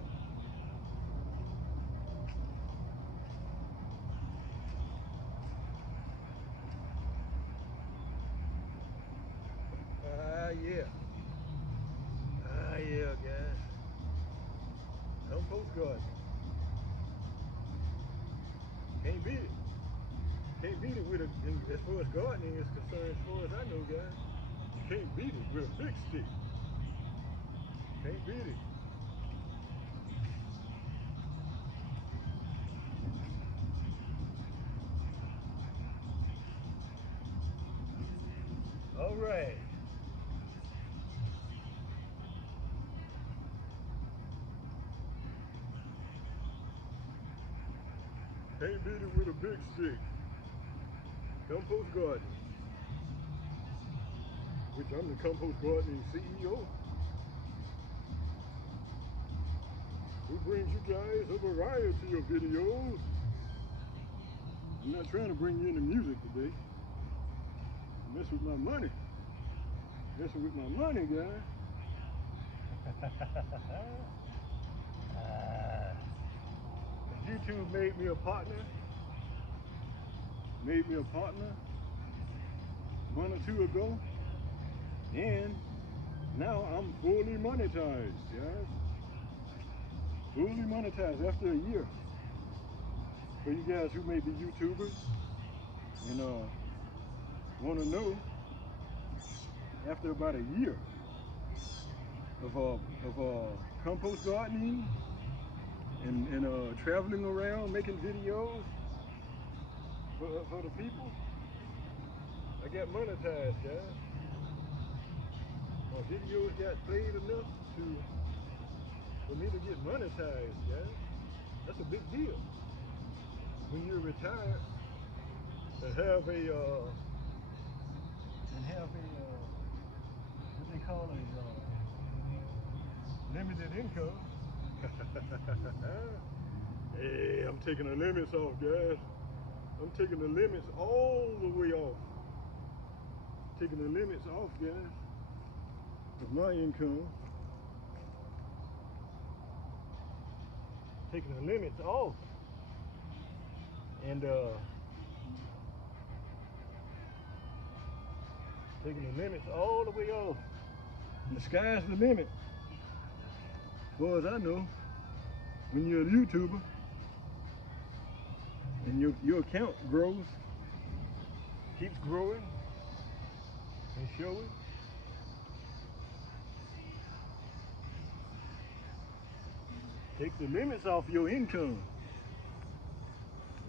Yeah. Can't beat it. Can't beat it with as far as gardening is concerned, as far as I know, guys. You can't beat it with a big stick. Can't beat it. All right. Can't beat it with a big stick. Compost gardening. Which I'm the compost gardening CEO. Who brings you guys a variety of videos. I'm not trying to bring you into music today. Mess with my money. Messing with my money, guys. YouTube made me a partner. Made me a partner a month or two ago. And now I'm fully monetized, guys. Fully monetized after a year. For you guys who may be YouTubers and want to know, after about a year of compost gardening and traveling around making videos for the people, I got monetized, guys. My videos got played enough for me to get monetized, guys. That's a big deal. When you're retired and have a what they call a limited income. Hey, I'm taking the limits off, guys. I'm taking the limits all the way off. Taking the limits off, guys, of my income. Taking the limits off. And taking the limits all the way off. The sky's the limit. As far as I know, when you're a YouTuber and your account grows, keeps growing and showing, take the limits off your income.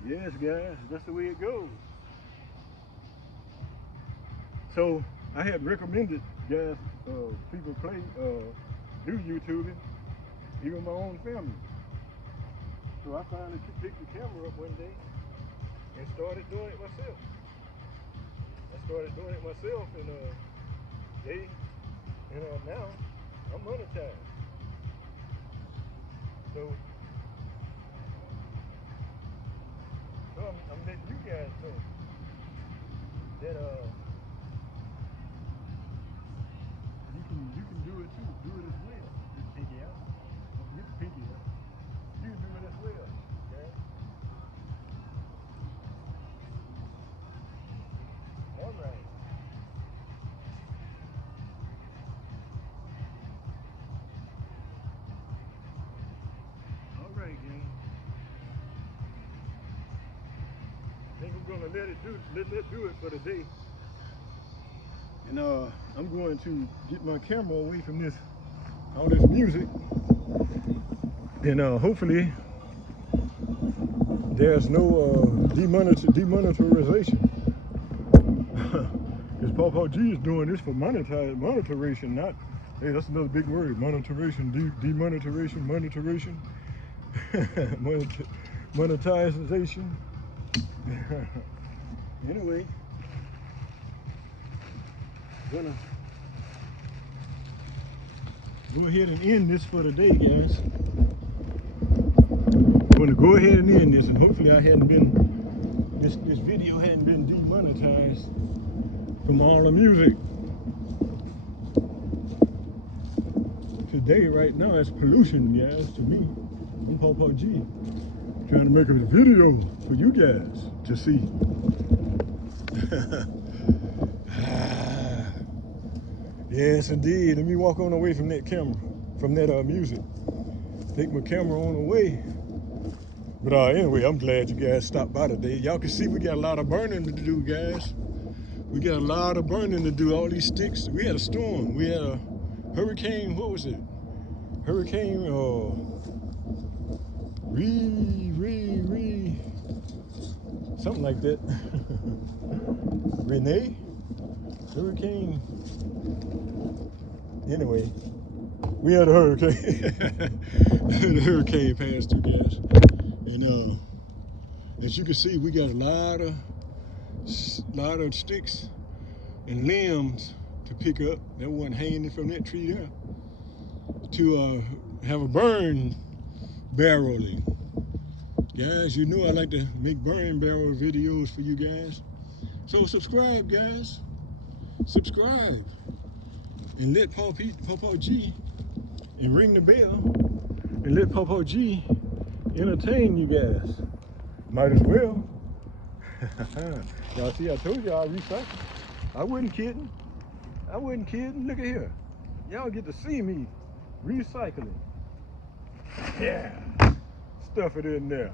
Yes, guys, that's the way it goes. So I had recommended, guys, people do YouTubing, even my own family. So I finally picked the camera up one day and started doing it myself. And now I'm monetized. So I'm letting you guys know that you can do it too. Do it as well. Get the pinky out. Don't forget the pinky out. You can do it as well. Okay? All right. All right, gang. I think we're gonna let it do it for the day. And I'm going to get my camera away from all this music, and hopefully there's no demonetization. Because Ppgee is doing this for monetization, not, hey, that's another big word, monetization, demonetization, monetization. Anyway, gonna go ahead and end this for the day, guys. I'm gonna go ahead and end this, and hopefully this video hadn't been demonetized from all the music. Today, right now, it's pollution, guys, to me. I'm Ppgee, trying to make a video for you guys to see. Yes, indeed. Let me walk on away from that camera, from that music. Take my camera on away. But anyway, I'm glad you guys stopped by today. Y'all can see we got a lot of burning to do, guys. We got a lot of burning to do. All these sticks. We had a storm. We had a hurricane. What was it? Hurricane. Something like that. Renee. Hurricane. Anyway, we had a hurricane. The hurricane passed through, guys. And as you can see, we got a lot of sticks and limbs to pick up that wasn't hanging from that tree there to have a burn barreling. Guys, you know I like to make burn barrel videos for you guys. So subscribe, guys. Subscribe and let Ppgee and ring the bell and let Ppgee entertain you guys. Might as well. Y'all see, I told y'all I recycle. I wasn't kidding. I wasn't kidding. Look at here. Y'all get to see me recycling. Yeah. Stuff it in there.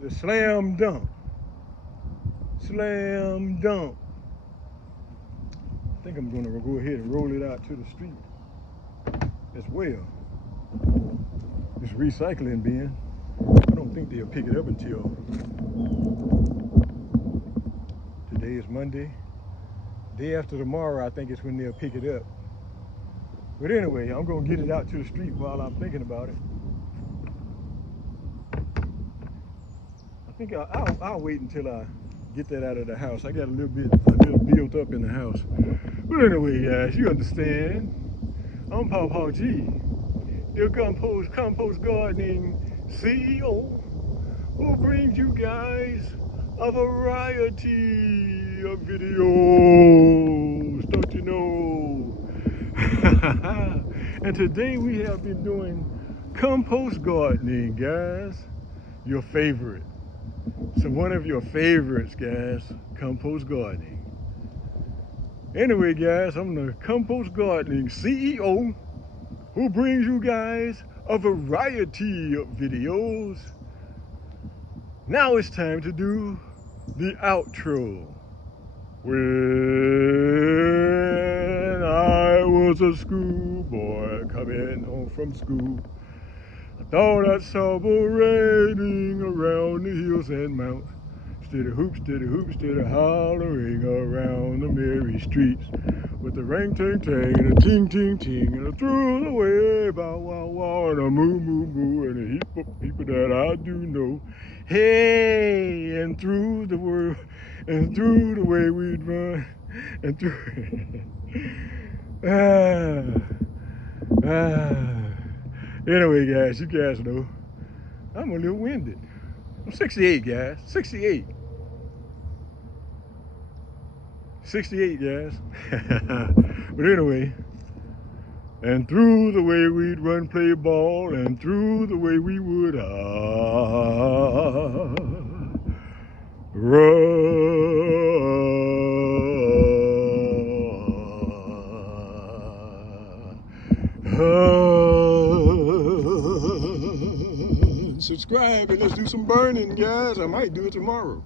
The slam dunk. Slam dunk. I think I'm gonna go ahead and roll it out to the street as well. This recycling bin, I don't think they'll pick it up until today is Monday. Day after tomorrow, I think it's when they'll pick it up. But anyway, I'm gonna get it out to the street while I'm thinking about it. I think I'll wait until I get that out of the house. I got a little built up in the house. But anyway, guys, you understand. I'm Ppgee, your compost gardening CEO, who brings you guys a variety of videos, don't you know? And today we have been doing compost gardening, guys. Your favorite. So one of your favorites, guys, compost gardening. Anyway, guys, I'm the compost gardening CEO who brings you guys a variety of videos. Now it's time to do the outro. When I was a schoolboy coming home from school, I thought I saw bull raining around the hills and mountains. Steady hoop, steady hollering around the merry streets, with a ring ting ting and a ting ting ting and a through the way bow wow wow and a moo moo moo and a heap of people that I do know. Hey, and through the world and through the way we'd run and through. Anyway, guys, you guys know I'm a little winded. I'm 68, guys. 68. 68, guys. But anyway, and through the way we'd run, play ball, and through the way we would subscribe and let's do some burning, guys. I might do it tomorrow.